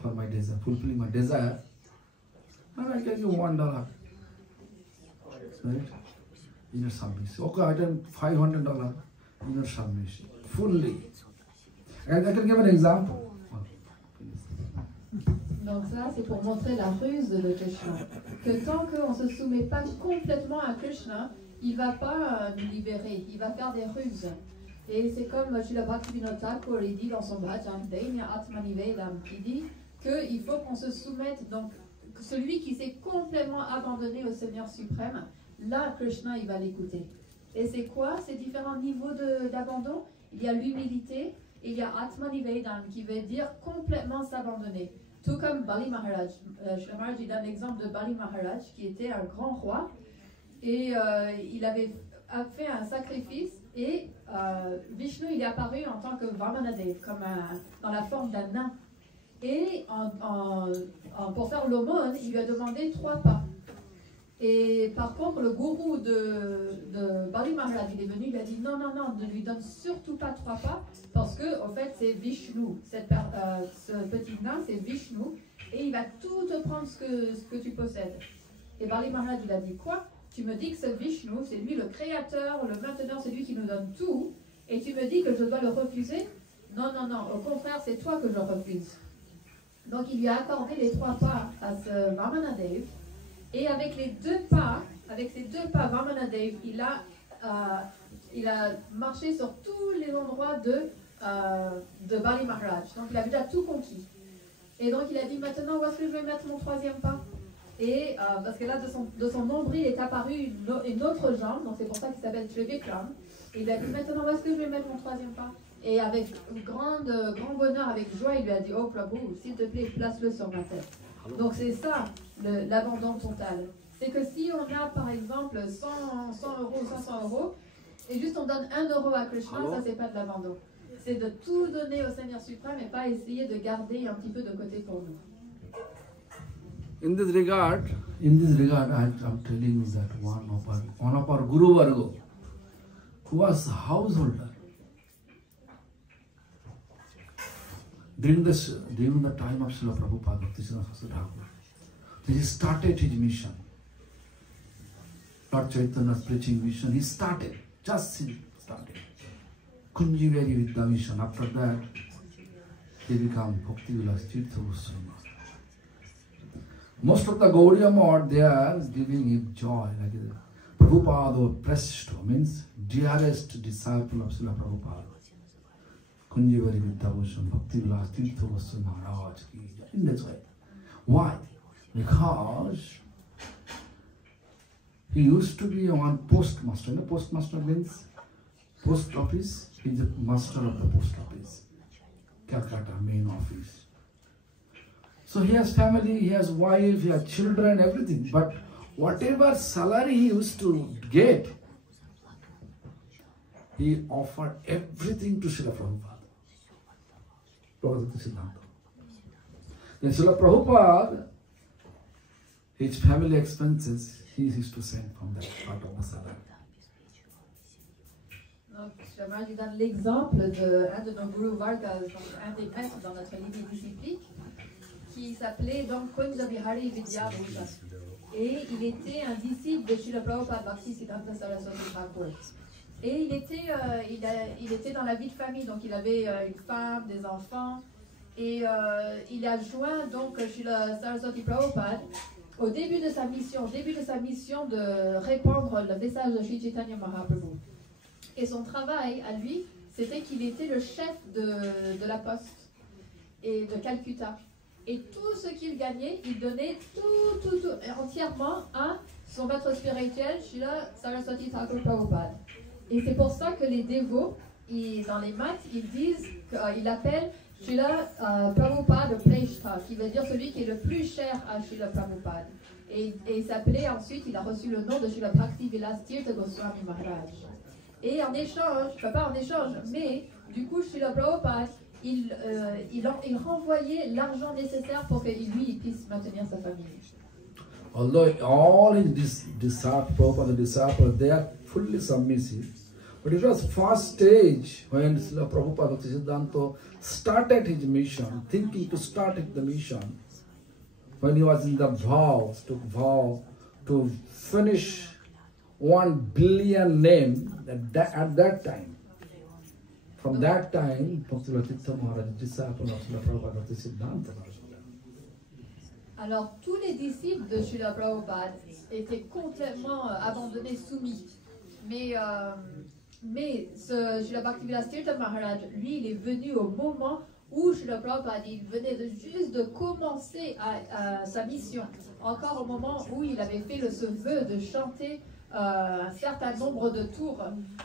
for my desire, fulfilling my desire, and I give you $1. Right? Inner submission. Okay, I done $500. Inner submission. Fully. And I can give an example. Donc ça, c'est pour montrer la ruse de Krishna. Que tant qu'on ne se soumet pas complètement à Krishna, il ne va pas nous libérer, il va faire des ruses. Et c'est comme Srila Bhaktivinoda Thakur dit dans son bhajan, Dainya Atmanivedam, qui dit qu'il faut qu'on se soumette, donc celui qui s'est complètement abandonné au Seigneur suprême, là Krishna il va l'écouter. Et c'est quoi ces différents niveaux d'abandon? Il y a l'humilité, il y a Atmanivedam qui veut dire complètement s'abandonner. Tout comme Bali Maharaj. Srila Maharaj il donne l'exemple de Bali Maharaj qui était un grand roi et il avait fait un sacrifice et Vishnu il est apparu en tant que Vamanadev, comme dans la forme d'un nain. Et pour faire l'aumône, il lui a demandé 3 pas. Et par contre, le gourou de Bali Maharaj, il est venu, il a dit non, ne lui donne surtout pas 3 pas, parce que en fait c'est Vishnu, ce petit nain c'est Vishnu, et il va tout te prendre ce que tu possèdes. Et Bali Maharaj il a dit quoi? Tu me dis que c'est Vishnu, c'est lui le créateur, le mainteneur, c'est lui qui nous donne tout, et tu me dis que je dois le refuser? Non, au contraire c'est toi que je refuse. Donc il lui a accordé les 3 pas à ce Vamanadev. Et avec les 2 pas, avec ces 2 pas, Vamanadev, il a marché sur tous les endroits de Bali Maharaj. Donc il a déjà tout conquis. Et donc il a dit maintenant où est-ce que je vais mettre mon 3e pas? Et parce que là de son nombril est apparue une autre jambe, donc c'est pour ça qu'il s'appelle Trivikram. Et il a dit maintenant où est-ce que je vais mettre mon 3e pas? Et avec grand bonheur, avec joie, il lui a dit oh Prabhu, s'il te plaît, place-le sur ma tête. Donc c'est ça l'abandon total. C'est que si on a par exemple 100 euros, 500 euros, et juste on donne 1 euro à Krishna, ça c'est pas de l'abandon. C'est de tout donner au Seigneur suprême et pas essayer de garder un petit peu de côté pour nous. In this regard, I'm telling you that one of our Guru Varga, who was a householder, during the time of Srila Prabhupada Bhaktisiddhanta Saraswati Thakur, he started his mission. Lord Chaitanya's preaching mission, he started. Kunjiveri Vidya mission. After that, he became Bhakti Vilas Tirtha Goswami. Most of the Gaudiya Math, they are giving him joy. Like Prabhupada Prashto means dearest disciple of Srila Prabhupada. Kunjiveri Vidya Goswami, Bhakti Vilas Tirtha Goswami Maharaj. In this way. Why? Because he used to be one postmaster. The postmaster means post office. He is the master of the post office, Calcutta main office. So he has family, he has wife, he has children, everything. But whatever salary he used to get, he offered everything to Srila Prabhupada. Then Srila Prabhupada, his family expenses, he used to send from that part of the salary. Donc, je donne l'exemple d'un de nos Guru Vargas, donc un des maîtres dans notre lignée disciplique, qui s'appelait donc Kunja Bihari Vidya Bhushan. Et il était un disciple de Srila Prabhupada Bhaktisiddhanta Saraswati Thakur. Et il était dans la vie de famille, donc il avait une femme, des enfants, et il a joint donc Srila Saraswati Prabhupada au début de sa mission de répandre le message de Sri Chaitanya Mahaprabhu. Et son travail à lui, c'était qu'il était le chef de la poste et de Calcutta. Et tout ce qu'il gagnait, il donnait tout entièrement à son maître spirituel, Srila Saraswati Thakur Prabhupada. Et c'est pour ça que les dévots, dans les maths, ils disent qu'ils appellent Srila Prabhupada le Preshta, qui veut dire celui qui est le plus cher à Srila Prabhupada. Et il s'appelait ensuite, il a reçu le nom de Srila Bhakti Vilas Tirtha Goswami Maharaj. Et en échange, pas en échange, mais du coup, Srila Prabhupada, il renvoyait l'argent nécessaire pour que lui puisse maintenir sa famille. Although all his disciples, Prabhupada disciples, they are fully submissive, but it was first stage when Srila Prabhupada Bhaktisiddhanta started his mission, thinking to start the mission, when he was in the vow to finish 1 billion names at that time. From that time, Bhaktivinoda Tirtha Maharaj, disciple of Srila Prabhupada Bhaktisiddhanta. Alors, tous les disciples de Srila Prabhupada étaient complètement abandonnés, soumis. Mais ce Srila Bhaktivinoda Tirtha Maharaj, lui, il est venu au moment où Srila Prabhupada, il venait juste de commencer sa mission. Encore au moment où il avait fait ce vœu de chanter un certain nombre de tours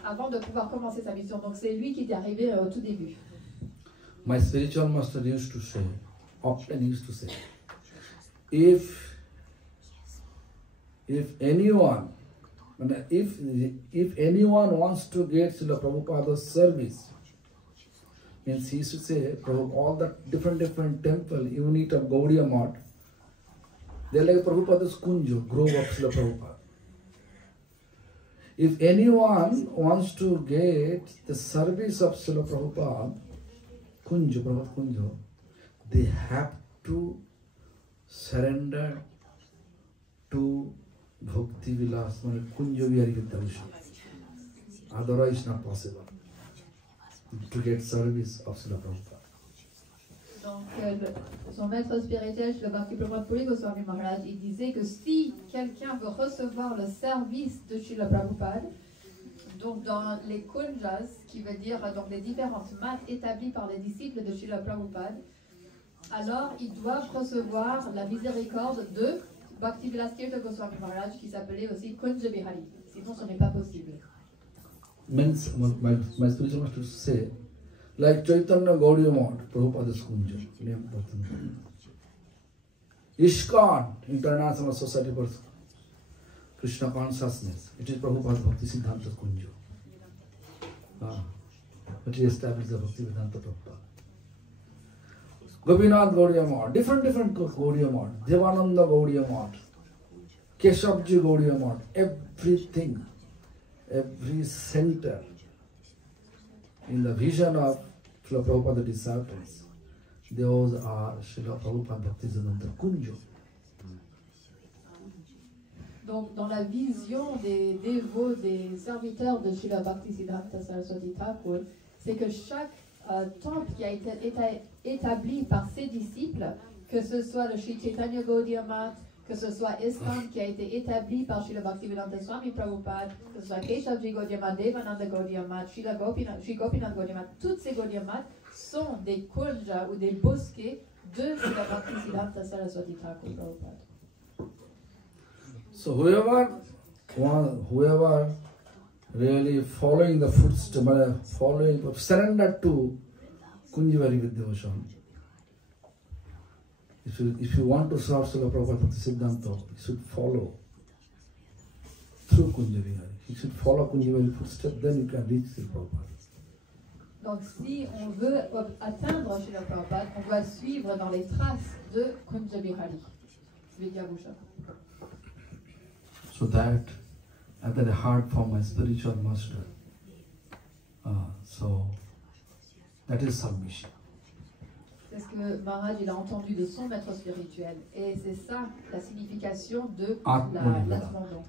avant de pouvoir commencer sa mission. Donc c'est lui qui est arrivé au tout début. My spiritual master often used to say, if anyone wants to get Srila Prabhupada's service, means he used to say, all the different temple unit of Gaudiya Math, they are like Prabhupada's Kunjo, grove of Srila Prabhupada. If anyone wants to get the service of Srila Prabhupada, Prabhupada Kunjo, they have to surrender to Bhakti Vilas, Kunjo Vihari Vidya Bhushan. Otherwise, it's not possible to get service of Srila Prabhupada. Donc, son maître spirituel, Srila Bhakti Prabhupada Puri Goswami Maharaj, il disait que si quelqu'un veut recevoir le service de Srila Prabhupada, donc dans les kunjas, qui veut dire donc les différentes maths établies par les disciples de Srila Prabhupada, alors ils doivent recevoir la miséricorde de Bhakti Vilas Tirtha Goswami Maharaj, qui s'appelait aussi Kunja Bihari. Sinon, ce n'est pas possible. Means, my spiritual master say, like Chaitanya Gaudiya Math, Prabhupada's Kunja, name Bharatan. ISKCON, International Society for Krishna Consciousness, it is Prabhupada's Bhaktisiddhanta Kunja. It is established the Bhaktisiddhanta Prabhupada. Gopinath Gaudiya Math, different Gaudiya Math, Devananda Gaudiya Math, Keshavji Gaudiya Math, everything, every center in the vision of Srila Prabhupada disciples, those are Srila Prabhupada Bhaktisiddhanta Kunja. Donc, dans la vision des dévots, des serviteurs de Srila Bhaktisiddhanta Saraswati Thakur, c'est que chaque temple qui a été établi par ses disciples, que ce soit le Sri Chaitanya Gaudiya Math, que ce soit ISKCON qui a été établi par Srila Bhaktivedanta Swami Prabhupada, que ce soit Keshavji Gaudiya Math, Devananda Gaudiya Math, Sri Gopinath Gaudiya Math, toutes ces Gaudiya Math sont des kunjas ou des bosquets de Srila Bhaktisiddhanta Saraswati Thakur Prabhupada. So whoever really following the footsteps, surrender to Kunjavari with devotion. If you want to serve Srila Prabhupada Bhaktisiddhanta, you should follow through Kunjavari. You should follow Kunjavari footsteps, then you can reach Srila Prabhupada. Donc si on veut atteindre Srila Prabhupada, on doit suivre dans les traces de Kunja Bihari, Vidyabhushan. So that at the heart for my spiritual master. So that is submission. C'est ce que Maharaj il a entendu de son maître spirituel. Et c'est ça la signification de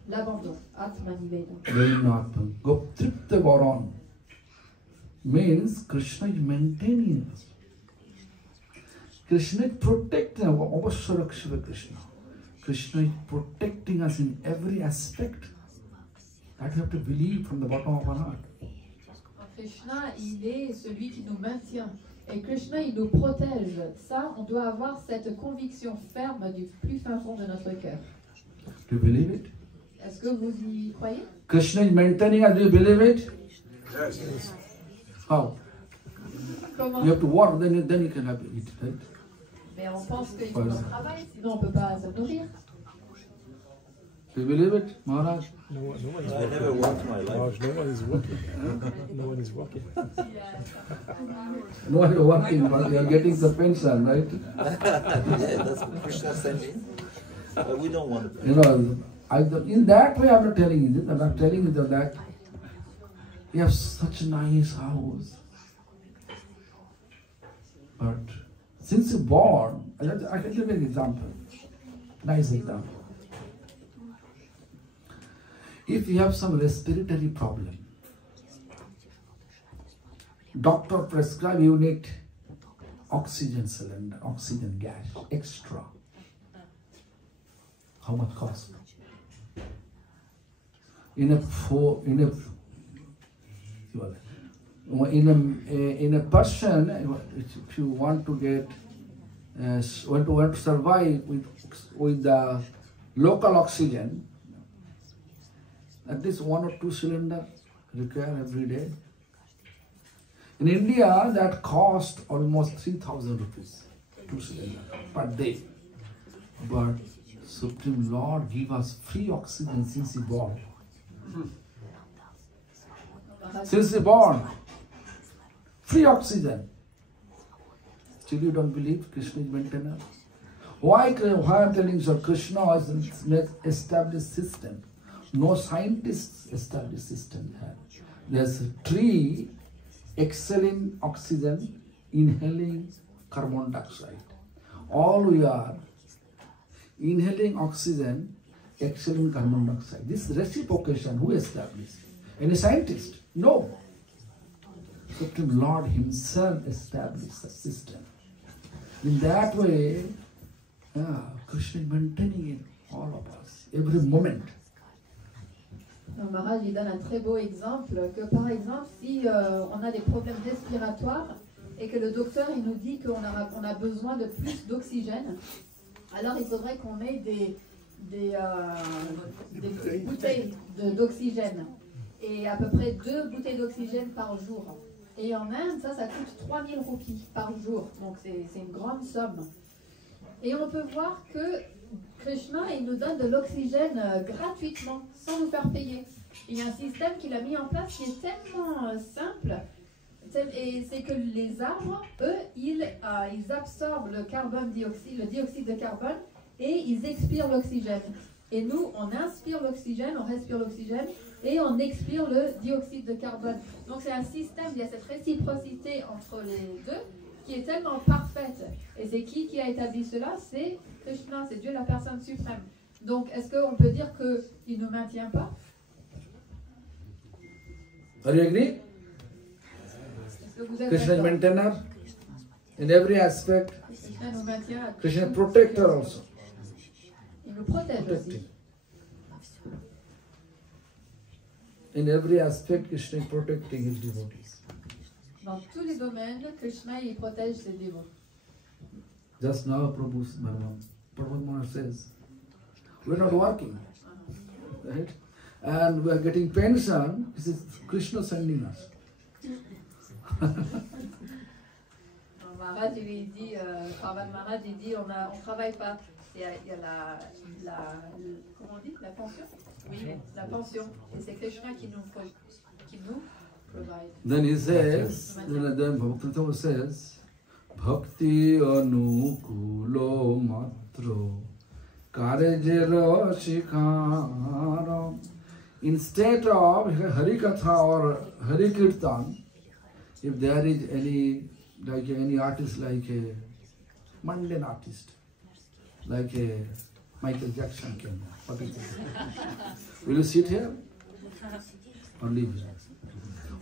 l'abandon. Atmaniveda. Goptripta Varan means Krishna is maintaining us. Krishna is protecting us. Krishna is protecting us in every aspect. That we have to believe from the bottom of our heart. Krishna, il est celui qui nous maintient. Et Krishna, il nous protège. Ça, on doit avoir cette conviction ferme du plus fin fond de notre cœur. Do you believe it? Est-ce que vous y croyez? Krishna is maintaining us. Do you believe it? Yes. How? Comment? You have to work, then you can have it, right? Mais on pense qu'il faut qu'on travaille, sinon on ne peut pas se nourrir. Do you believe it, Maharaj? I never worked my life. No one is working. No one is working. No, you're working, but you're getting the pension, right? Yeah, that's what Krishna sent me. But we don't want to. You know, in that way I'm not telling you this. I'm not telling you that you have such a nice house. But since you're born, I can give you an example. Nice example. If you have some respiratory problem, doctor prescribe you need oxygen cylinder, oxygen gas, extra. How much cost? In a person, if you want to get, want to survive with the local oxygen, at least 1 or 2 cylinders required every day. In India, that cost almost 3,000 rupees, 2 cylinders per day. But Supreme Lord give us free oxygen since He born. Since He born, free oxygen. Still you don't believe Krishna is maintainer? Why I'm telling you, Krishna has an established system. No scientists established system have. There's a tree exhaling oxygen, inhaling carbon dioxide. All we are inhaling oxygen, exhaling carbon dioxide. This reciprocation, who established? Any scientist? No. Supreme Lord Himself established the system. In that way, Krishna is maintaining in all of us, every moment. Maharaj il donne un très beau exemple, que par exemple, si on a des problèmes respiratoires et que le docteur il nous dit qu'on a besoin de plus d'oxygène, alors il faudrait qu'on ait des bouteilles d'oxygène, et à peu près 2 bouteilles d'oxygène par jour. Et en Inde, ça coûte 3000 roupies par jour, donc c'est une grande somme. Et on peut voir que Krishna, il nous donne de l'oxygène gratuitement, sans nous faire payer. Il y a un système qu'il a mis en place qui est tellement simple, et c'est que les arbres, eux, ils absorbent le dioxyde de carbone, et ils expirent l'oxygène. Et nous, on inspire l'oxygène, on respire l'oxygène, et on expire le dioxyde de carbone. Donc c'est un système, il y a cette réciprocité entre les deux, qui est tellement parfaite. Et c'est qui a établi cela? C'est Krishna, c'est Dieu la personne suprême. Donc, est-ce qu'on peut dire qu'il ne maintient pas? Are you agree? Est-ce que vous êtes Krishna is d'accord? maintainer in every aspect. Krishna nous maintient à Krishna is protector also. Il nous protège Protecting. aussi. In every aspect, Krishna is protecting his devotees. Dans tous les domaines, Krishna il protège ses dévots. Just now, Prabhupada Maharaj says, we are not working, right? And we are getting pension. This is Krishna sending us. Maharaj, il dit, Prabhupada Maharaj, il dit, on travaille pas. Il y a comment on dit, la pension? Oui, la pension. Et c'est Krishna qui nous provide. Then he says, then Bhakti says, Bhakti anukulo matro karejero shikharam. Instead of Hari Katha or Hari Kirtan, if there is any artist like a mundane artist, like a Michael Jackson came, what is it? Will you sit here or leave here?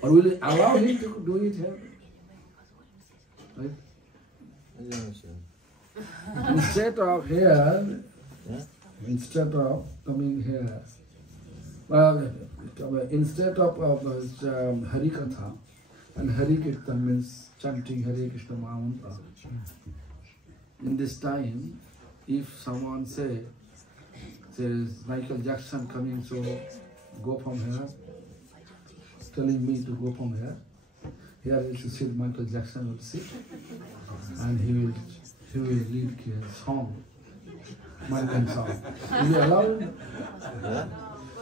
Or will you allow him to do it here? Right? Instead of here, instead of coming here, instead of Hari Katha, and Hari Kirtan means chanting Hare Krishna Mahamantra. In this time, if someone says Michael Jackson coming, so go from here, telling me to go from here. Here is to sit, Michael Jackson will sit, and he will lead a song, American song. Will you allow it?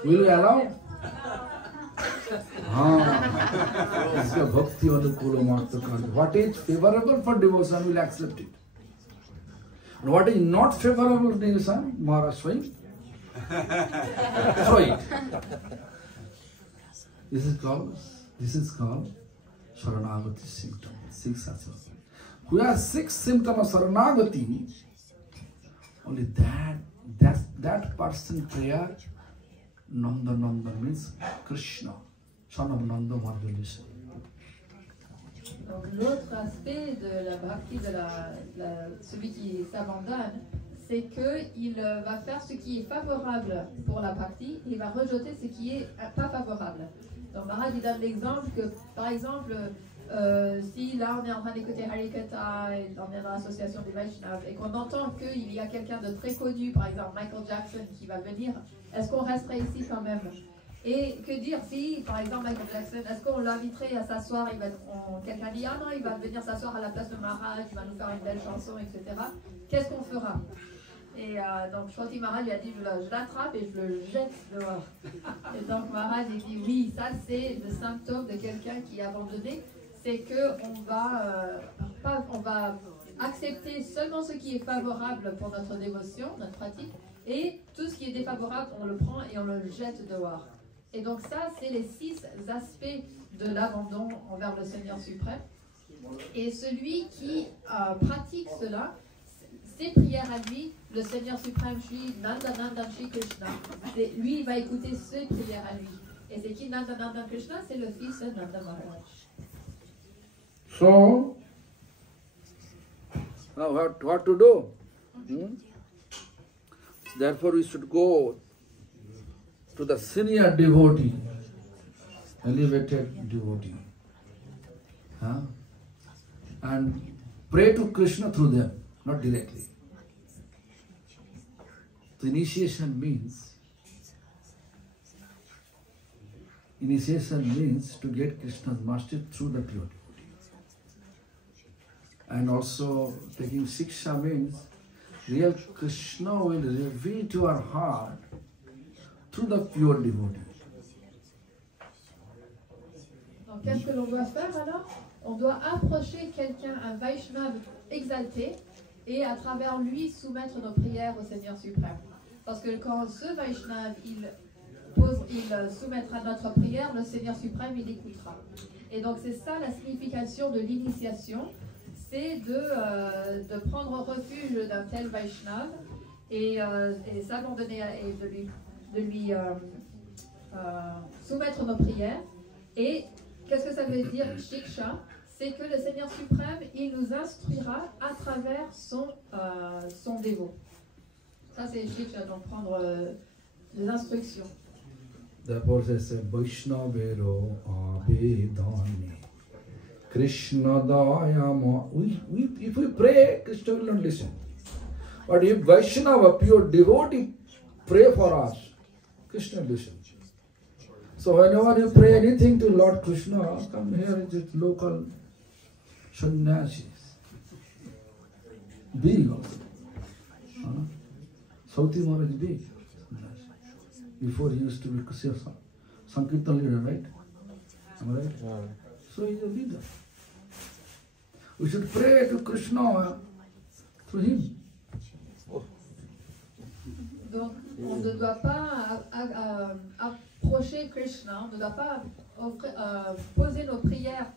Will you allow? Bhakti anukula martha. What is favorable for devotion, will accept it. And what is not favorable for devotion, Maharaj swing. Throw it. This is called Sharanagati symptom. 6 aspects. Who has 6 symptoms of Sharanagati, only that person prayer, Nanda means Krishna, son of Nanda Madhulisa. Donc l'autre aspect de la bhakti, celui qui s'abandonne, c'est qu'il va faire ce qui est favorable pour la bhakti et il va rejeter ce qui est pas favorable. Donc Maharaj il donne l'exemple que, par exemple, si là on est en train d'écouter Harikatha et on est dans l'association des Vaishnavas et qu'on entend qu'il y a quelqu'un de très connu, par exemple Michael Jackson qui va venir, est-ce qu'on resterait ici quand même? Et que dire si, par exemple, Michael Jackson, est-ce qu'on l'inviterait à s'asseoir? Quelqu'un dit, ah non, il va venir s'asseoir à la place de Maharaj, il va nous faire une belle chanson, etc. Qu'est-ce qu'on fera? Et donc, Shruti Maharaj lui a dit, je l'attrape et je le jette dehors. Et donc, Maharaj il dit, oui, ça c'est le symptôme de quelqu'un qui est abandonné, c'est qu'on va accepter seulement ce qui est favorable pour notre dévotion, notre pratique, et tout ce qui est défavorable, on le prend et on le jette dehors. Et donc ça, c'est les 6 aspects de l'abandon envers le Seigneur suprême. Et celui qui pratique cela, ses prières à lui, le Seigneur suprême, Shri Nandanandan Shri Krishna, lui, il va écouter ses prières à lui. Et c'est qui Nandanandan Krishna? C'est le fils de Nanda Maharaj. So, what to do? Therefore, we should go to the senior devotee, elevated devotee, and pray to Krishna through them, not directly. The initiation means to get Krishna's mastery through the pure devotee. And also taking Siksha means real Krishna will reveal to our heart through the pure devotee. Donc qu'est-ce que l'on doit faire alors? On doit approcher quelqu'un, un Vaishnava exalté, et à travers lui soumettre nos prières au Seigneur suprême. Parce que quand ce Vaishnava, il soumettra notre prière, le Seigneur suprême, il écoutera. Et donc c'est ça la signification de l'initiation, c'est de prendre refuge d'un tel Vaishnav et s'abandonner et de lui soumettre nos prières. Et qu'est-ce que ça veut dire, Shiksha? C'est que le Seigneur suprême, il nous instruira à travers son dévot. Ça, c'est Shiksha, donc prendre les instructions. Therefore, it says, Vaishnavero abedani Krishna dayama. If we pray, Krishna will not listen. But if Vaishnava, pure devotee, pray for us, Krishna listens. So whenever you pray anything to Lord Krishna, come here is it local sannyasis. Big also. Sauti Maharaj is big. Before he used to be Sankirtan leader, right? Am I right? So he is a leader. We should pray to Krishna through him. Donc, on ne doit pas approcher Krishna, on ne doit pas poser nos prières,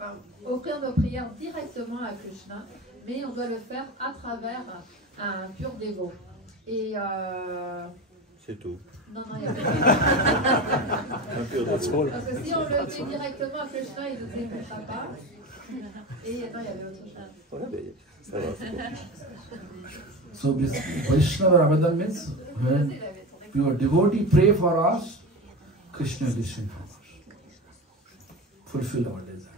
offrir nos prières directement à Krishna, mais on doit le faire à travers un pur dévot. Et c'est tout. Non, il y a parce que si on le fait directement à Krishna, il ne nous écoutera pas. Et attends, il y avait autre chose. So this Vaishnava Ramadan means when your devotee pray for us, Krishna listen for us. Fulfill our desire.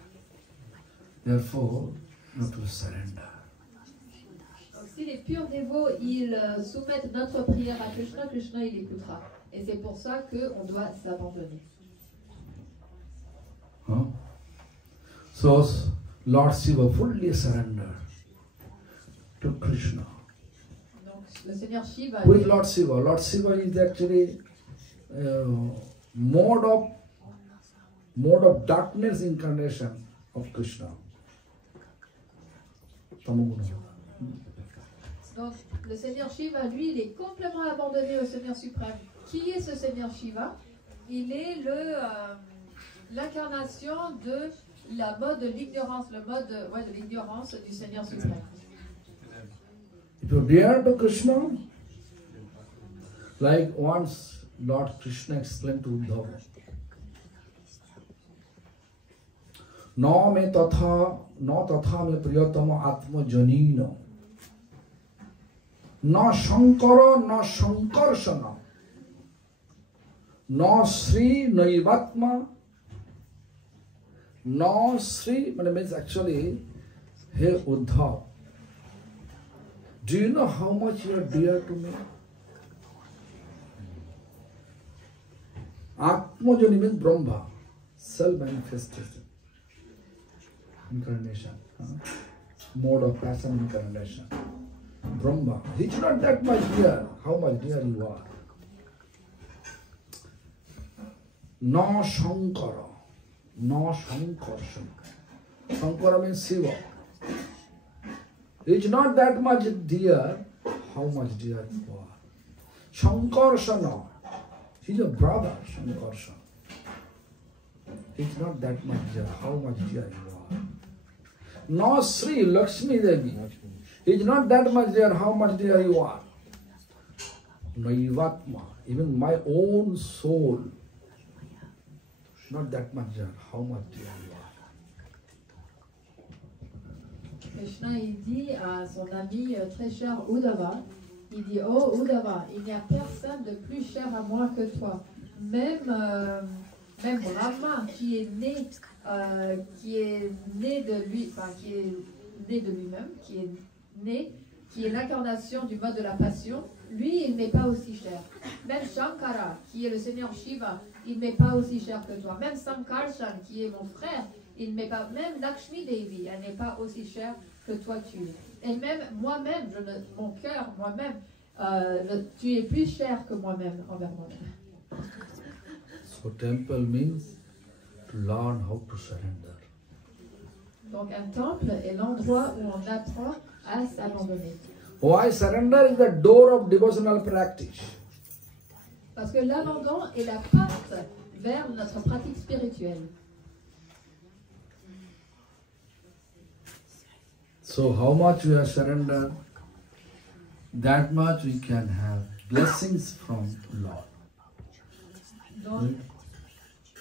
Therefore, not to surrender. Donc si les purs dévots, ils soumettent notre prière à Krishna, Krishna il écoutera. Et c'est pour ça qu'on doit s'abandonner. Huh? So Lord Shiva fully surrendered to Krishna. Donc le Seigneur Shiva. Who is Lord Shiva? Lord Shiva is actually mode of darkness incarnation of Krishna. Donc le Seigneur Shiva, lui, il est complètement abandonné au Seigneur suprême. Qui est ce Seigneur Shiva? Il est l'incarnation de la mode de l'ignorance, le mode de l'ignorance du Seigneur suprême. If you dare to Krishna, like once Lord Krishna explained to Uddhava, na me tatha me priyatama atma janina, na shankara na shankarshana, na sri naivatma, na sri, means actually, hey Uddhava, do you know how much you are dear to me? Atmajani means Brahma, self-manifestation, incarnation, mode of passion incarnation. Brahma, he's not that much dear. How much dear you are? Na Shankara, na Shankarsana. Shankara means Shiva. It's not that much dear, how much dear you are. Shankarsana, he's a brother, Shankarsana. It's not that much dear, how much dear you are. No Sri Lakshmi Devi, it's not that much dear, how much dear you are. Naivatma, even my own soul, not that much dear, how much dear you are. Krishna, il dit à son ami très cher Uddhava, il dit, oh Uddhava, il n'y a personne de plus cher à moi que toi. Même Brahma, qui est né de lui, enfin qui est né de lui-même, qui est l'incarnation du mode de la passion, lui, il n'est pas aussi cher. Même Shankara, qui est le Seigneur Shiva, il n'est pas aussi cher que toi. Même Sankarshan, qui est mon frère, il n'est pas, même Lakshmi Devi, elle n'est pas aussi chère que toi tu es. Et même moi-même, mon cœur, moi-même, tu es plus cher que moi-même envers moi-même. So temple means to learn how to surrender. Donc un temple est l'endroit où on apprend à s'abandonner. Why surrender is the door of devotional practice. Parce que l'abandon est la porte vers notre pratique spirituelle. So how much we are surrendered, that much we can have blessings from Lord. Donc,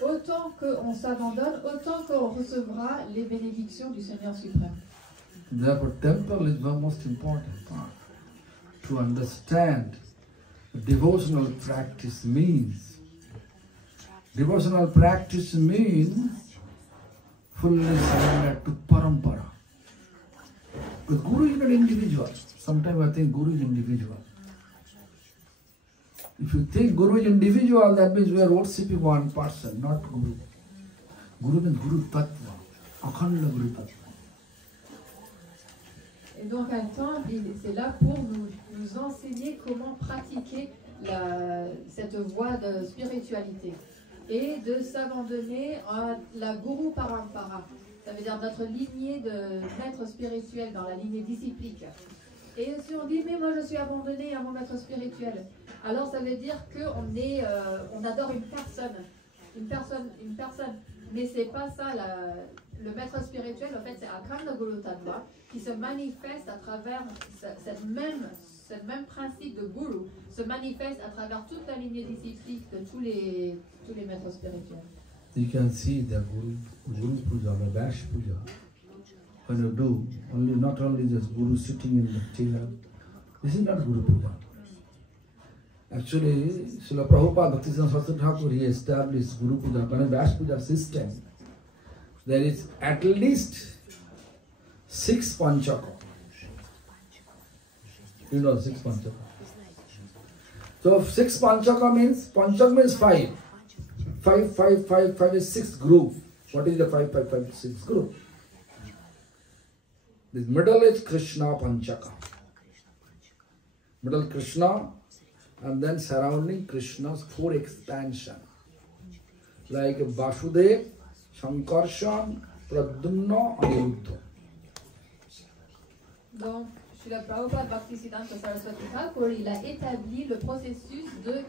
autant qu'on s'abandonne, autant qu'on recevra les bénédictions du Seigneur suprême. Therefore, temple is the most important part. To understand what devotional practice means. Devotional practice means fully surrendered to parampara. Because Guru is not individual. Sometimes I think Guru is individual. If you think Guru is individual, that means we are worshipping one person, not Guru. Guru means Guru Tattva, Akhanda Guru Tattva. Et donc un temple, c'est là pour nous enseigner comment pratiquer cette voie de spiritualité et de s'abandonner à la Guru Parampara. Ça veut dire notre lignée de maître spirituel dans la lignée disciplique. Et si on dit, mais moi je suis abandonné à mon maître spirituel, alors ça veut dire qu'on adore une personne. Mais c'est pas ça, le maître spirituel, en fait, c'est Akhanda Guru Tattva qui se manifeste à travers cette même principe de Guru, se manifeste à travers toute la lignée disciplique de tous les maîtres spirituels. You can see the Guru Puja, the Bash Puja. When you do, not only just Guru sitting in the chair, this is not Guru Puja. Actually, Srila Prabhupada Bhaktisiddhanta Saraswati Thakur, he established Guru Puja, when a Bash Puja system. There is at least 6 Panchaka. You know 6 Panchaka. So 6 Panchaka means 5. 5 is 6 group. What is the 5, 6 group? This middle is Krishna Panchaka. Middle Krishna, and then surrounding Krishna's 4 expansion. Like Vasudeva, Sankarshan, Pradyumna, Aniruddha. Donc, Srila Prabhupada Bhaktisiddhanta Saraswati Thakur, il a établi le processus de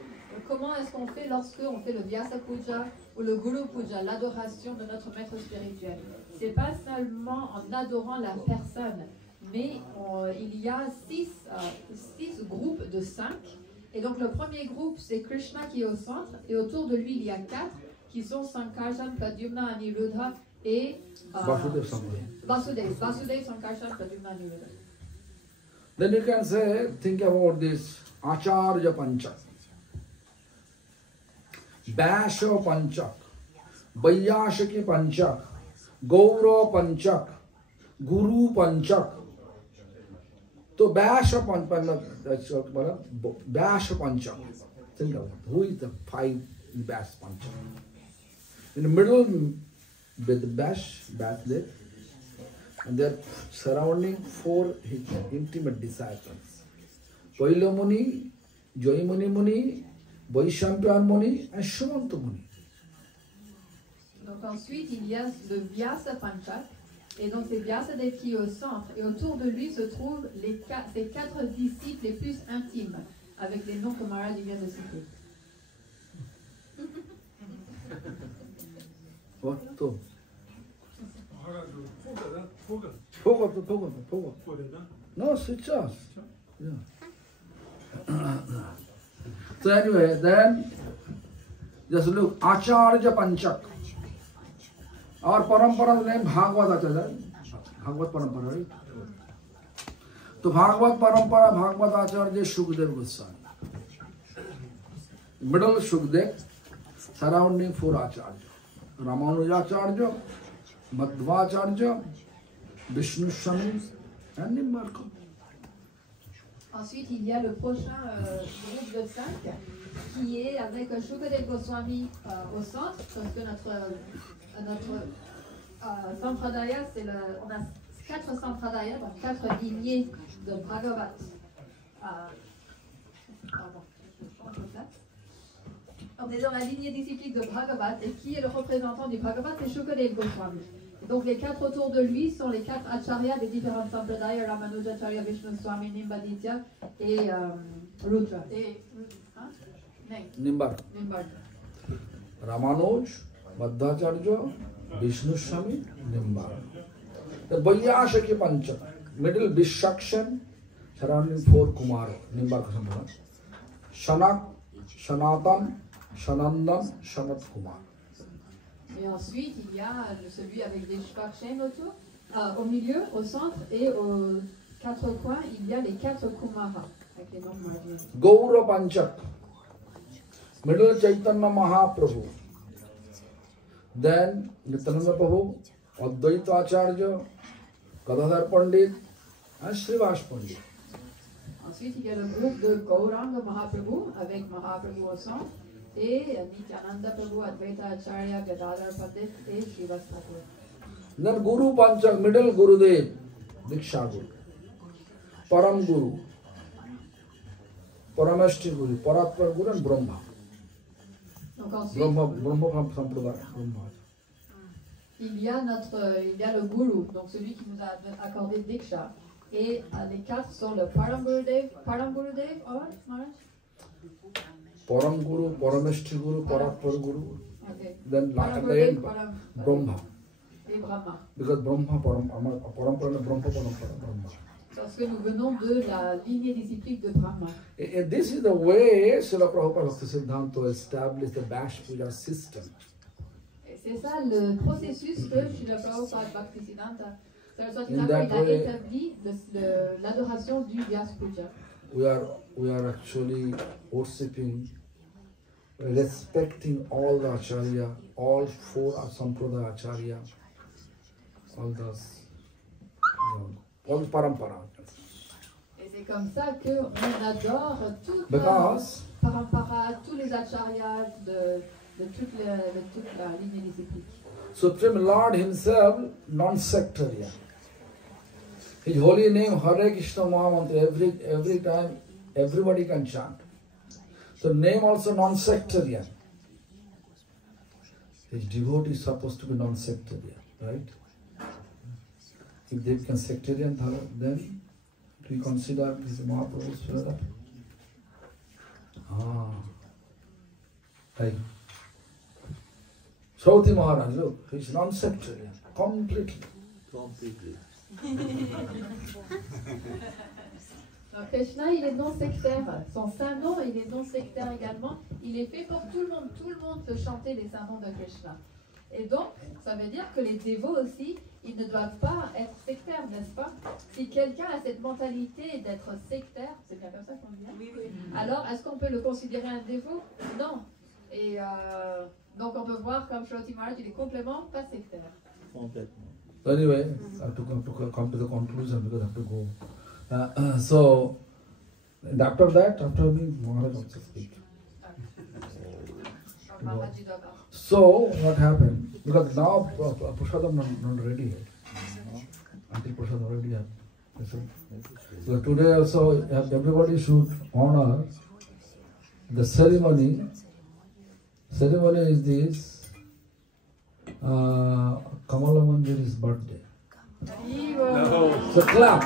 comment est-ce qu'on fait lorsque on fait le Vyasa Puja ou le Guru Puja, l'adoration de notre maître spirituel. C'est pas seulement en adorant la personne, mais il y a 6 groupes de 5. Et donc le premier groupe, c'est Krishna qui est au centre, et autour de lui, il y a 4 qui sont Sankarshan, Pradyumna, Aniruddha et Vasudeva, Sankarshan, Pradyumna, Aniruddha. Then you can say, think about this Acharya Panchak, Basha Panchak, Vaiyashaki Panchak, Gaura Panchak, Guru Panchak. So Basha Panchak, Basha Panchak. Think about who is the 5 Bash Panchak. In the middle, with the Bash leg, and they are surrounding 4 intimate disciples. Paila Muni, Joymuni Muni, Vaishampyan Muni, and Shumanta Muni. Donc ensuite, il y a le Vyasa Panchak, et donc c'est Vyasadeva qui est au centre, et autour de lui se trouvent ces 4 disciples les plus intimes, avec les noms que Maharaj vient de citer. What? No, switch off. Yeah. So anyway, then just look, Acharya Panchak. Our parampara name Bhagavad Acharya. Bhagavad parampara, right? So Bhagavad parampara, Bhagavad Acharya, Shukdev Goswami. Middle Shukdev, surrounding 4 Acharya. Ramanujacharya, Madhvacharya, Vishnu Shami, and Nimbarka. Ensuite, il y a le prochain groupe de 5 qui est avec Shukadeva Goswami au centre, parce que notre Sampradaya, on a 4 Sampradaya, donc 4 lignées de Bhagavat. Pardon, je change de place. On est dans la lignée disciplique de Bhagavat, et qui est le représentant du Bhagavat? C'est Shukadeva Goswami. Donc les 4 autour de lui sont les 4 acharyas des différentes sampradayas, Ramanujacharya, Vishnu Swami, Nimbaditya et Rudra. Et Nimbarka. Ramanuj, Madhvacharya, Vishnu Swami, Nimbarka. The Vaiyashaki Panchak. middle Vishakshan, surrounding 4 Kumar, Nimbarka Sampradaya. Shanak, Shanatan, Shanandan, Shanat Kumar. Et ensuite, il y a celui avec des Shvakshen autour, au milieu, au centre et aux 4 coins, il y a les 4 Kumara avec les noms mariés. Gaura Panchak, middle Chaitanya Mahaprabhu. Then Nityananda Prabhu, Advaita Acharya, Gadadhar Pandit, and Srivas Pandit. Ensuite, il y a le groupe de Gauranga Mahaprabhu avec Mahaprabhu au centre et Nityananda Prabhu, Advaita Acharya, Gadadhar Pandit et Srivas Thakur. Then Guru Panchak, middle Gurudev, Diksha Guru, Param Guru, Paramashti Guru, Paratpar Guru and Brahma. Donc ensuite, Brahma Sampradaya, Brahma. il y a le Guru, donc celui qui nous a accordé Diksha. Et les 4 sont le Param Gurudev, or Maharaj? Param Guru, Paramashti Guru, Paratpar Guru. Okay. Then Param at the Gurudev, end, Param, Brahma. et Brahma. Because Brahma, Param Brahma. Parce que nous venons de la lignée disciplique de Brahma. And this is the way Srila Prabhupada Bhaktisiddhanta established the Bash Puja system. Et c'est ça le processus que Srila Prabhupada Bhaktisiddhanta Saraswati In Thakur that a way- établi l'adoration du Vyas Puja. We are actually worshipping, respecting all the Acharya, all 4 Sampradaya Acharya, all those, all parampara. Et c'est comme ça qu'on adore toute Because parampara, tous les acharyas de toute la lignée disciplique. Supreme Lord himself, non-sectarian. His holy name, Hare Krishna Mahamantra, every time, everybody can chant. So name also non-sectarian. His devotee is supposed to be non-sectarian, right? If they become sectarian, then do you consider this Mahaprabhu's brother? Like Sauti Maharaj, look, he's non-sectarian, completely. Donc Krishna, il est non sectaire. Son saint nom, il est non sectaire également. Il est fait pour tout le monde. Tout le monde peut chanter les saints noms de Krishna. Et donc, ça veut dire que les dévots aussi, ils ne doivent pas être sectaires, n'est-ce pas? Si quelqu'un a cette mentalité d'être sectaire, c'est bien comme ça qu'on dit, alors est-ce qu'on peut le considérer un dévot? Non. Et donc on peut voir comme Shruti Maharaj, il est complètement pas sectaire. Complètement. Anyway, I have to come to the conclusion because I have to go. So, and after that, after me, Maharaj also speak. Maharaj, il doit voir. So, what happened? Because now Prasadam not ready yet. Until Prasadam ready yet. So today also everybody should honor the ceremony. Ceremony is this Kamala Manjari's birthday. So clap.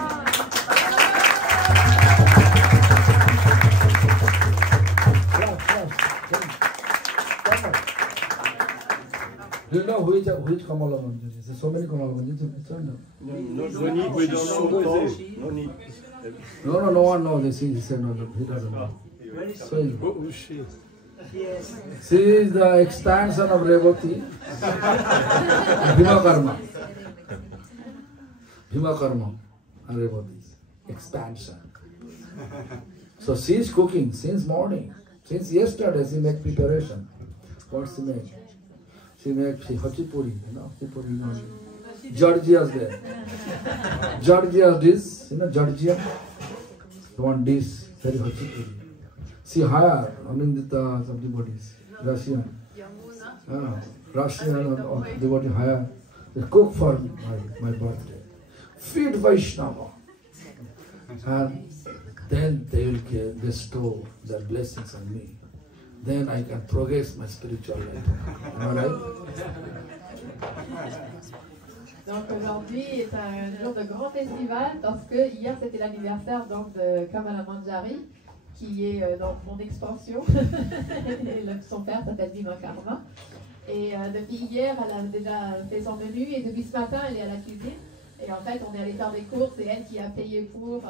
Do you know which Kamala Manjari? There's so many Kamala Manjaris. No need, we don't know. No need. No one knows. He said no, he doesn't know. So, Who is she? she is the expansion of Revati. Bhimakarma. Bhimakarma and Revati's expansion. So she is cooking since morning. Since yesterday she made preparation. What she made? She made hachipuri, hachipuri. Georgia's there. Georgia's dish, Georgia. One dish, very hachipuri. She hired Anindita, some devotees, Russian. Russian devotee hired. They cook for my birthday. Feed Vaishnava. And then they will bestow their blessings on me. Then I can progress my spiritual life. Am I right? Donc aujourd'hui est un jour de grand festival parce que hier c'était l'anniversaire donc de Kamala Manjari qui est donc mon expansion. Son père s'appelle Bhimakarma. Et depuis hier elle a déjà fait son menu et depuis ce matin elle est à la cuisine. Et en fait, on est allé faire des courses, c'est elle qui a payé pour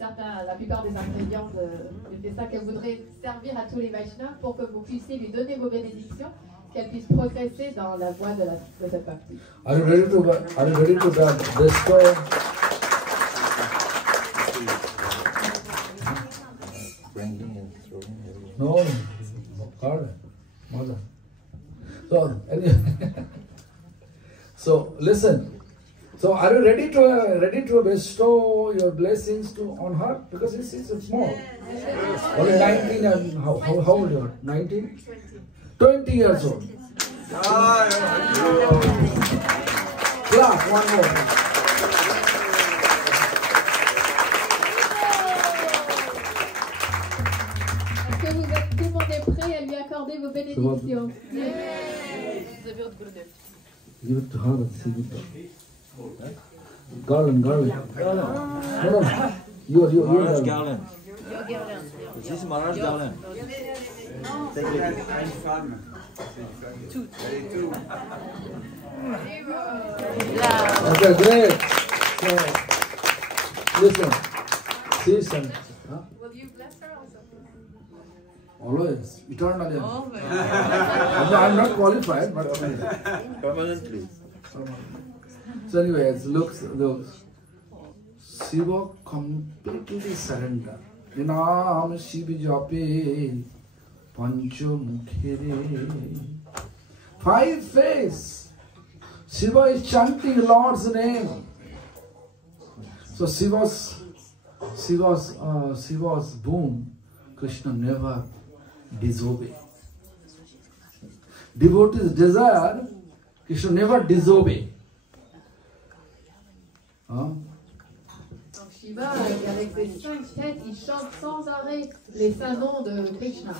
la plupart des ingrédients de ça qu'elle voudrait servir à tous les Vaishnavas pour que vous puissiez lui donner vos bénédictions, qu'elle puisse progresser dans la voie de cette partie. Are you ready to bestow? No, mother. So, anyway, so listen. So, are you ready to bestow your blessings on her? Because this is small. Only 19 and how old you are? 19? 20 years old. Clap, one more. Est-ce que tout le monde est prêt à lui accorder vos bénédictions? Give it to her and see it. Garland. No. You Maharaj Garland. This is Maharaj Garland. Take une femme. Tout. Okay, great. So, listen. See some. Huh? Will you bless her also? Always. Eternally. I'm not qualified, but Permanently. So anyway, it looks Shiva completely surrender. Vinam Shiva Jape Pancho Mukhere. 5 face. Shiva is chanting Lord's name. So Shiva's boon, Krishna never disobey. Devotees desire, Krishna never disobey. Donc Shiva, avec ses 5 têtes, il chante sans arrêt les saints noms de Krishna.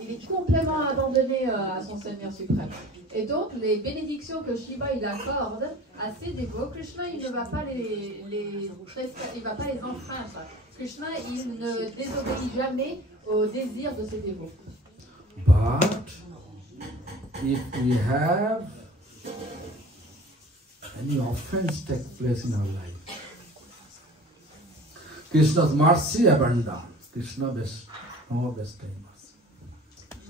Il est complètement abandonné à son Seigneur suprême. Et donc, les bénédictions que Shiva il accorde à ses dévots, Krishna il ne va pas il va pas les enfreindre. Krishna il ne désobéit jamais aux désirs de ses dévots. But if we have any offense take place in our life, Krishna's mercy abandon. Krishna best time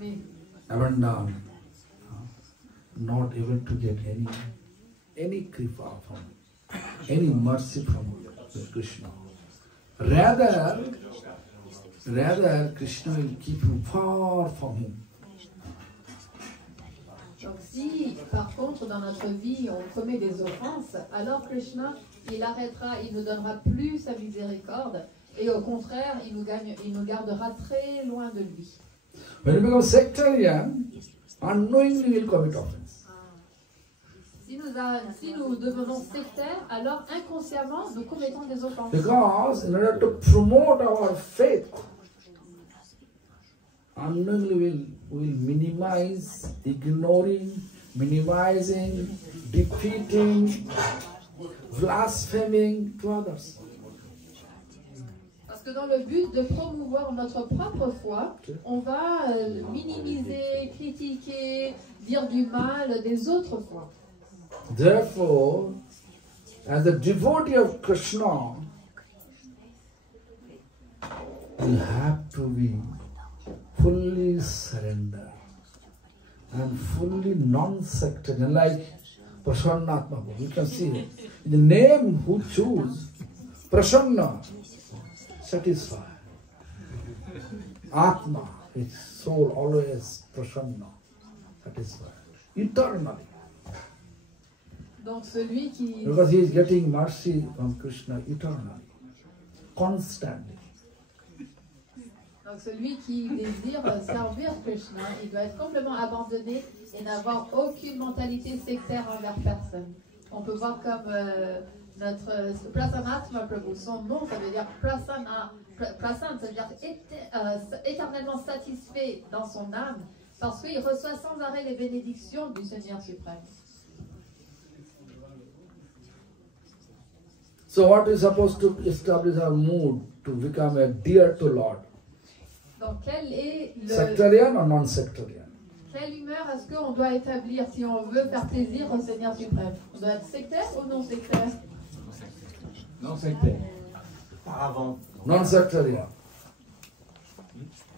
mercy. Abandon. Not able to get any kripa from, any mercy from Krishna. Rather Krishna will keep you far from him. Donc si, par contre, dans notre vie, on commet des offenses, alors Krishna, il arrêtera, il ne donnera plus sa miséricorde, et au contraire, il nous gardera très loin de lui. When you become sectarian, unknowingly you will commit offense. Si nous devenons sectaires, alors inconsciemment, nous commettons des offenses. Because in order to promote our faith, unknowingly we'll minimize, ignoring, minimizing, defeating, blaspheming to others. Parce que dans le but de promouvoir notre propre foi, on va minimiser, critiquer, dire du mal des autres foi. Therefore, as a devotee of Krishna, you have to be fully surrendered and fully non-sectarian, like Prasannatma. You can see the name who choose Prasanna, satisfied. Atma, its soul always Prasanna, satisfied, eternally. Donc celui qui... Because he is getting mercy from Krishna eternally, constantly. Donc celui qui désire servir Krishna, il doit être complètement abandonné et n'avoir aucune mentalité sectaire envers personne. On peut voir comme notre Prasanatma Prabhu, son nom ça veut dire Prasanna, Prasanna ça veut dire éternellement satisfait dans son âme, parce qu'il reçoit sans arrêt les bénédictions du Seigneur suprême. So what is supposed to establish our mood to become a dear to Lord? Donc quel est Sectarian or non-sectarian? Quelle humeur est-ce qu'on doit établir si on veut faire plaisir au Seigneur suprême? On doit être sectaire ou non sectaire? Non-sectarian. Paravent. Non-sectarian.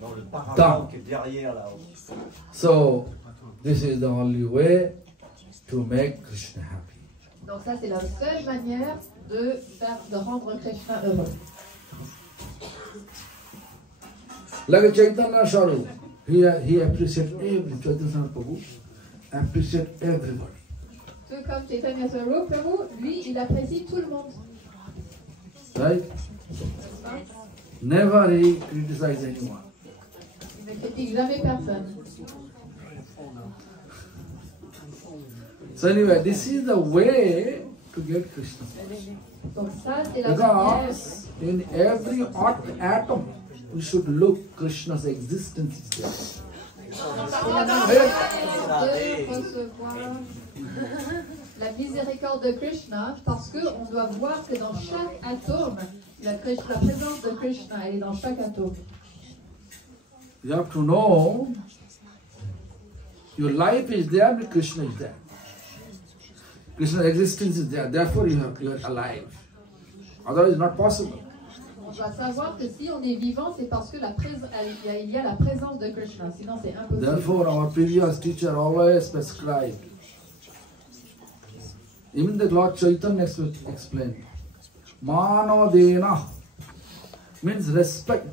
Dans le paravent qui est derrière là-haut. So, this is the only way to make Krishna happy. Donc ça, c'est la seule manière de rendre Krishna heureux. Like Chaitanya Swarup, he appreciates every Chaitanya Prabhu, appreciate everybody. Tout comme Chaitanya Swarup, Prabhu, lui, il apprécie tout le monde. Right? N'est-ce pas? Never he criticizes anyone. Il ne critique jamais personne. So anyway, this is the way to get Krishna. Donc ça, c'est la manière. Because in every atom, we should look Krishna's existence is there. C'est la manière de recevoir la miséricorde de Krishna, parce qu'on doit voir que dans chaque atome, la présence de Krishna, elle est dans chaque atome. You have to know your life is there, but Krishna is there. Krishna's existence is there, therefore you are alive. Otherwise, it's not possible. On doit savoir que si on est vivant, c'est parce que il y a la présence de Krishna, sinon c'est impossible. Therefore, our previous teacher always prescribed. Even the Lord Chaitanya explained, Manodena means respect.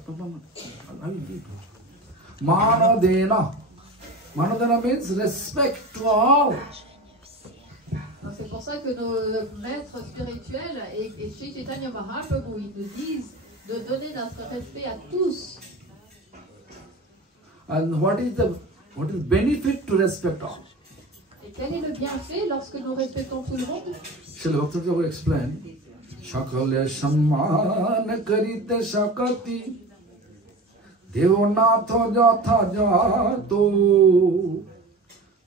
Manodena. Manodena means respect to all. C'est pour ça que nos maîtres spirituels et Sri Chaitanya Mahaprabhu, ils nous disent de donner notre respect à tous. And what is benefit to respect all? Et quel est le bienfait lorsque nous respectons tout le monde? Srila Bhakti will explain. Shakale samman karite shakati devonatha jatha jato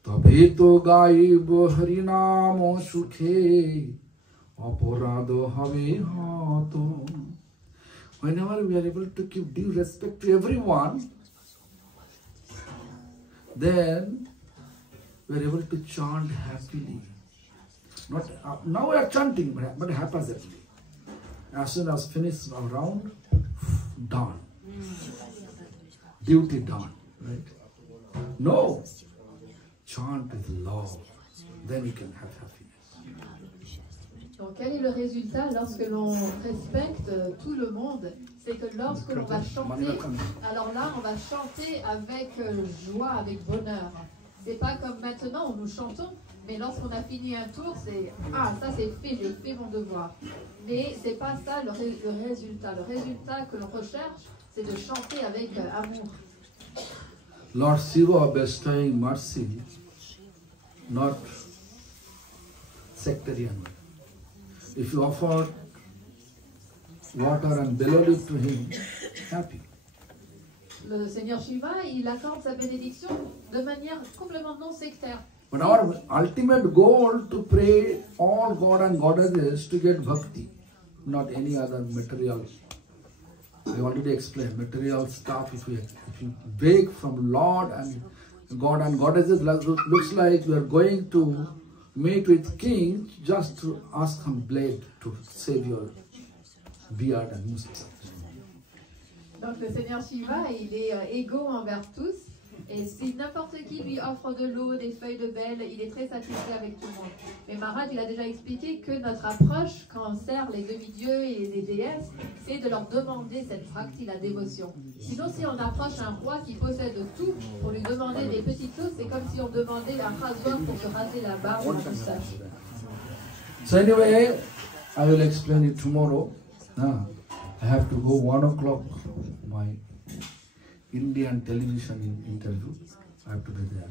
tabhito gaibo harinamo sukhe aparado have hato. Whenever we are able to give due respect to everyone, then we are able to chant happily. Not now we are chanting, but haphazardly. As soon as finished our round, done. Duty done, right? No, chant with love, then you can have happiness. Donc quel est le résultat lorsque l'on respecte tout le monde? C'est que lorsque l'on va chanter, alors là on va chanter avec joie, avec bonheur. C'est pas comme maintenant où nous chantons, mais lorsqu'on a fini un tour, c'est « Ah, ça c'est fait, j'ai fait mon devoir ». Mais c'est pas ça le résultat. Le résultat que l'on recherche, c'est de chanter avec amour. Lord Shiva bestowing mercy, not sectarian. If you offer water and bellow to him, happy. Le Seigneur Shiva, il accorde sa bénédiction de manière complètement non sectaire. But our ultimate goal to pray all God and goddesses to get bhakti, not any other material. I already explained material stuff. If you beg from Lord and God and goddesses, looks like you are going to meet with king just to ask some blade to save your beard and mustache. Donc le Seigneur Shiva, il est égaux envers tous. Et si n'importe qui lui offre de l'eau, des feuilles de belle, il est très satisfait avec tout le monde. Mais Maharaj, il a déjà expliqué que notre approche, quand on sert les demi-dieux et les déesses, c'est de leur demander cette bhakti, la dévotion. Sinon, si on approche un roi qui possède tout, pour lui demander des petites choses, c'est comme si on demandait un rasoir pour se raser la barbe ou la moustache. So anyway, I will explain it tomorrow. I have to go 1 o'clock, my Indian television interview. I have to be there.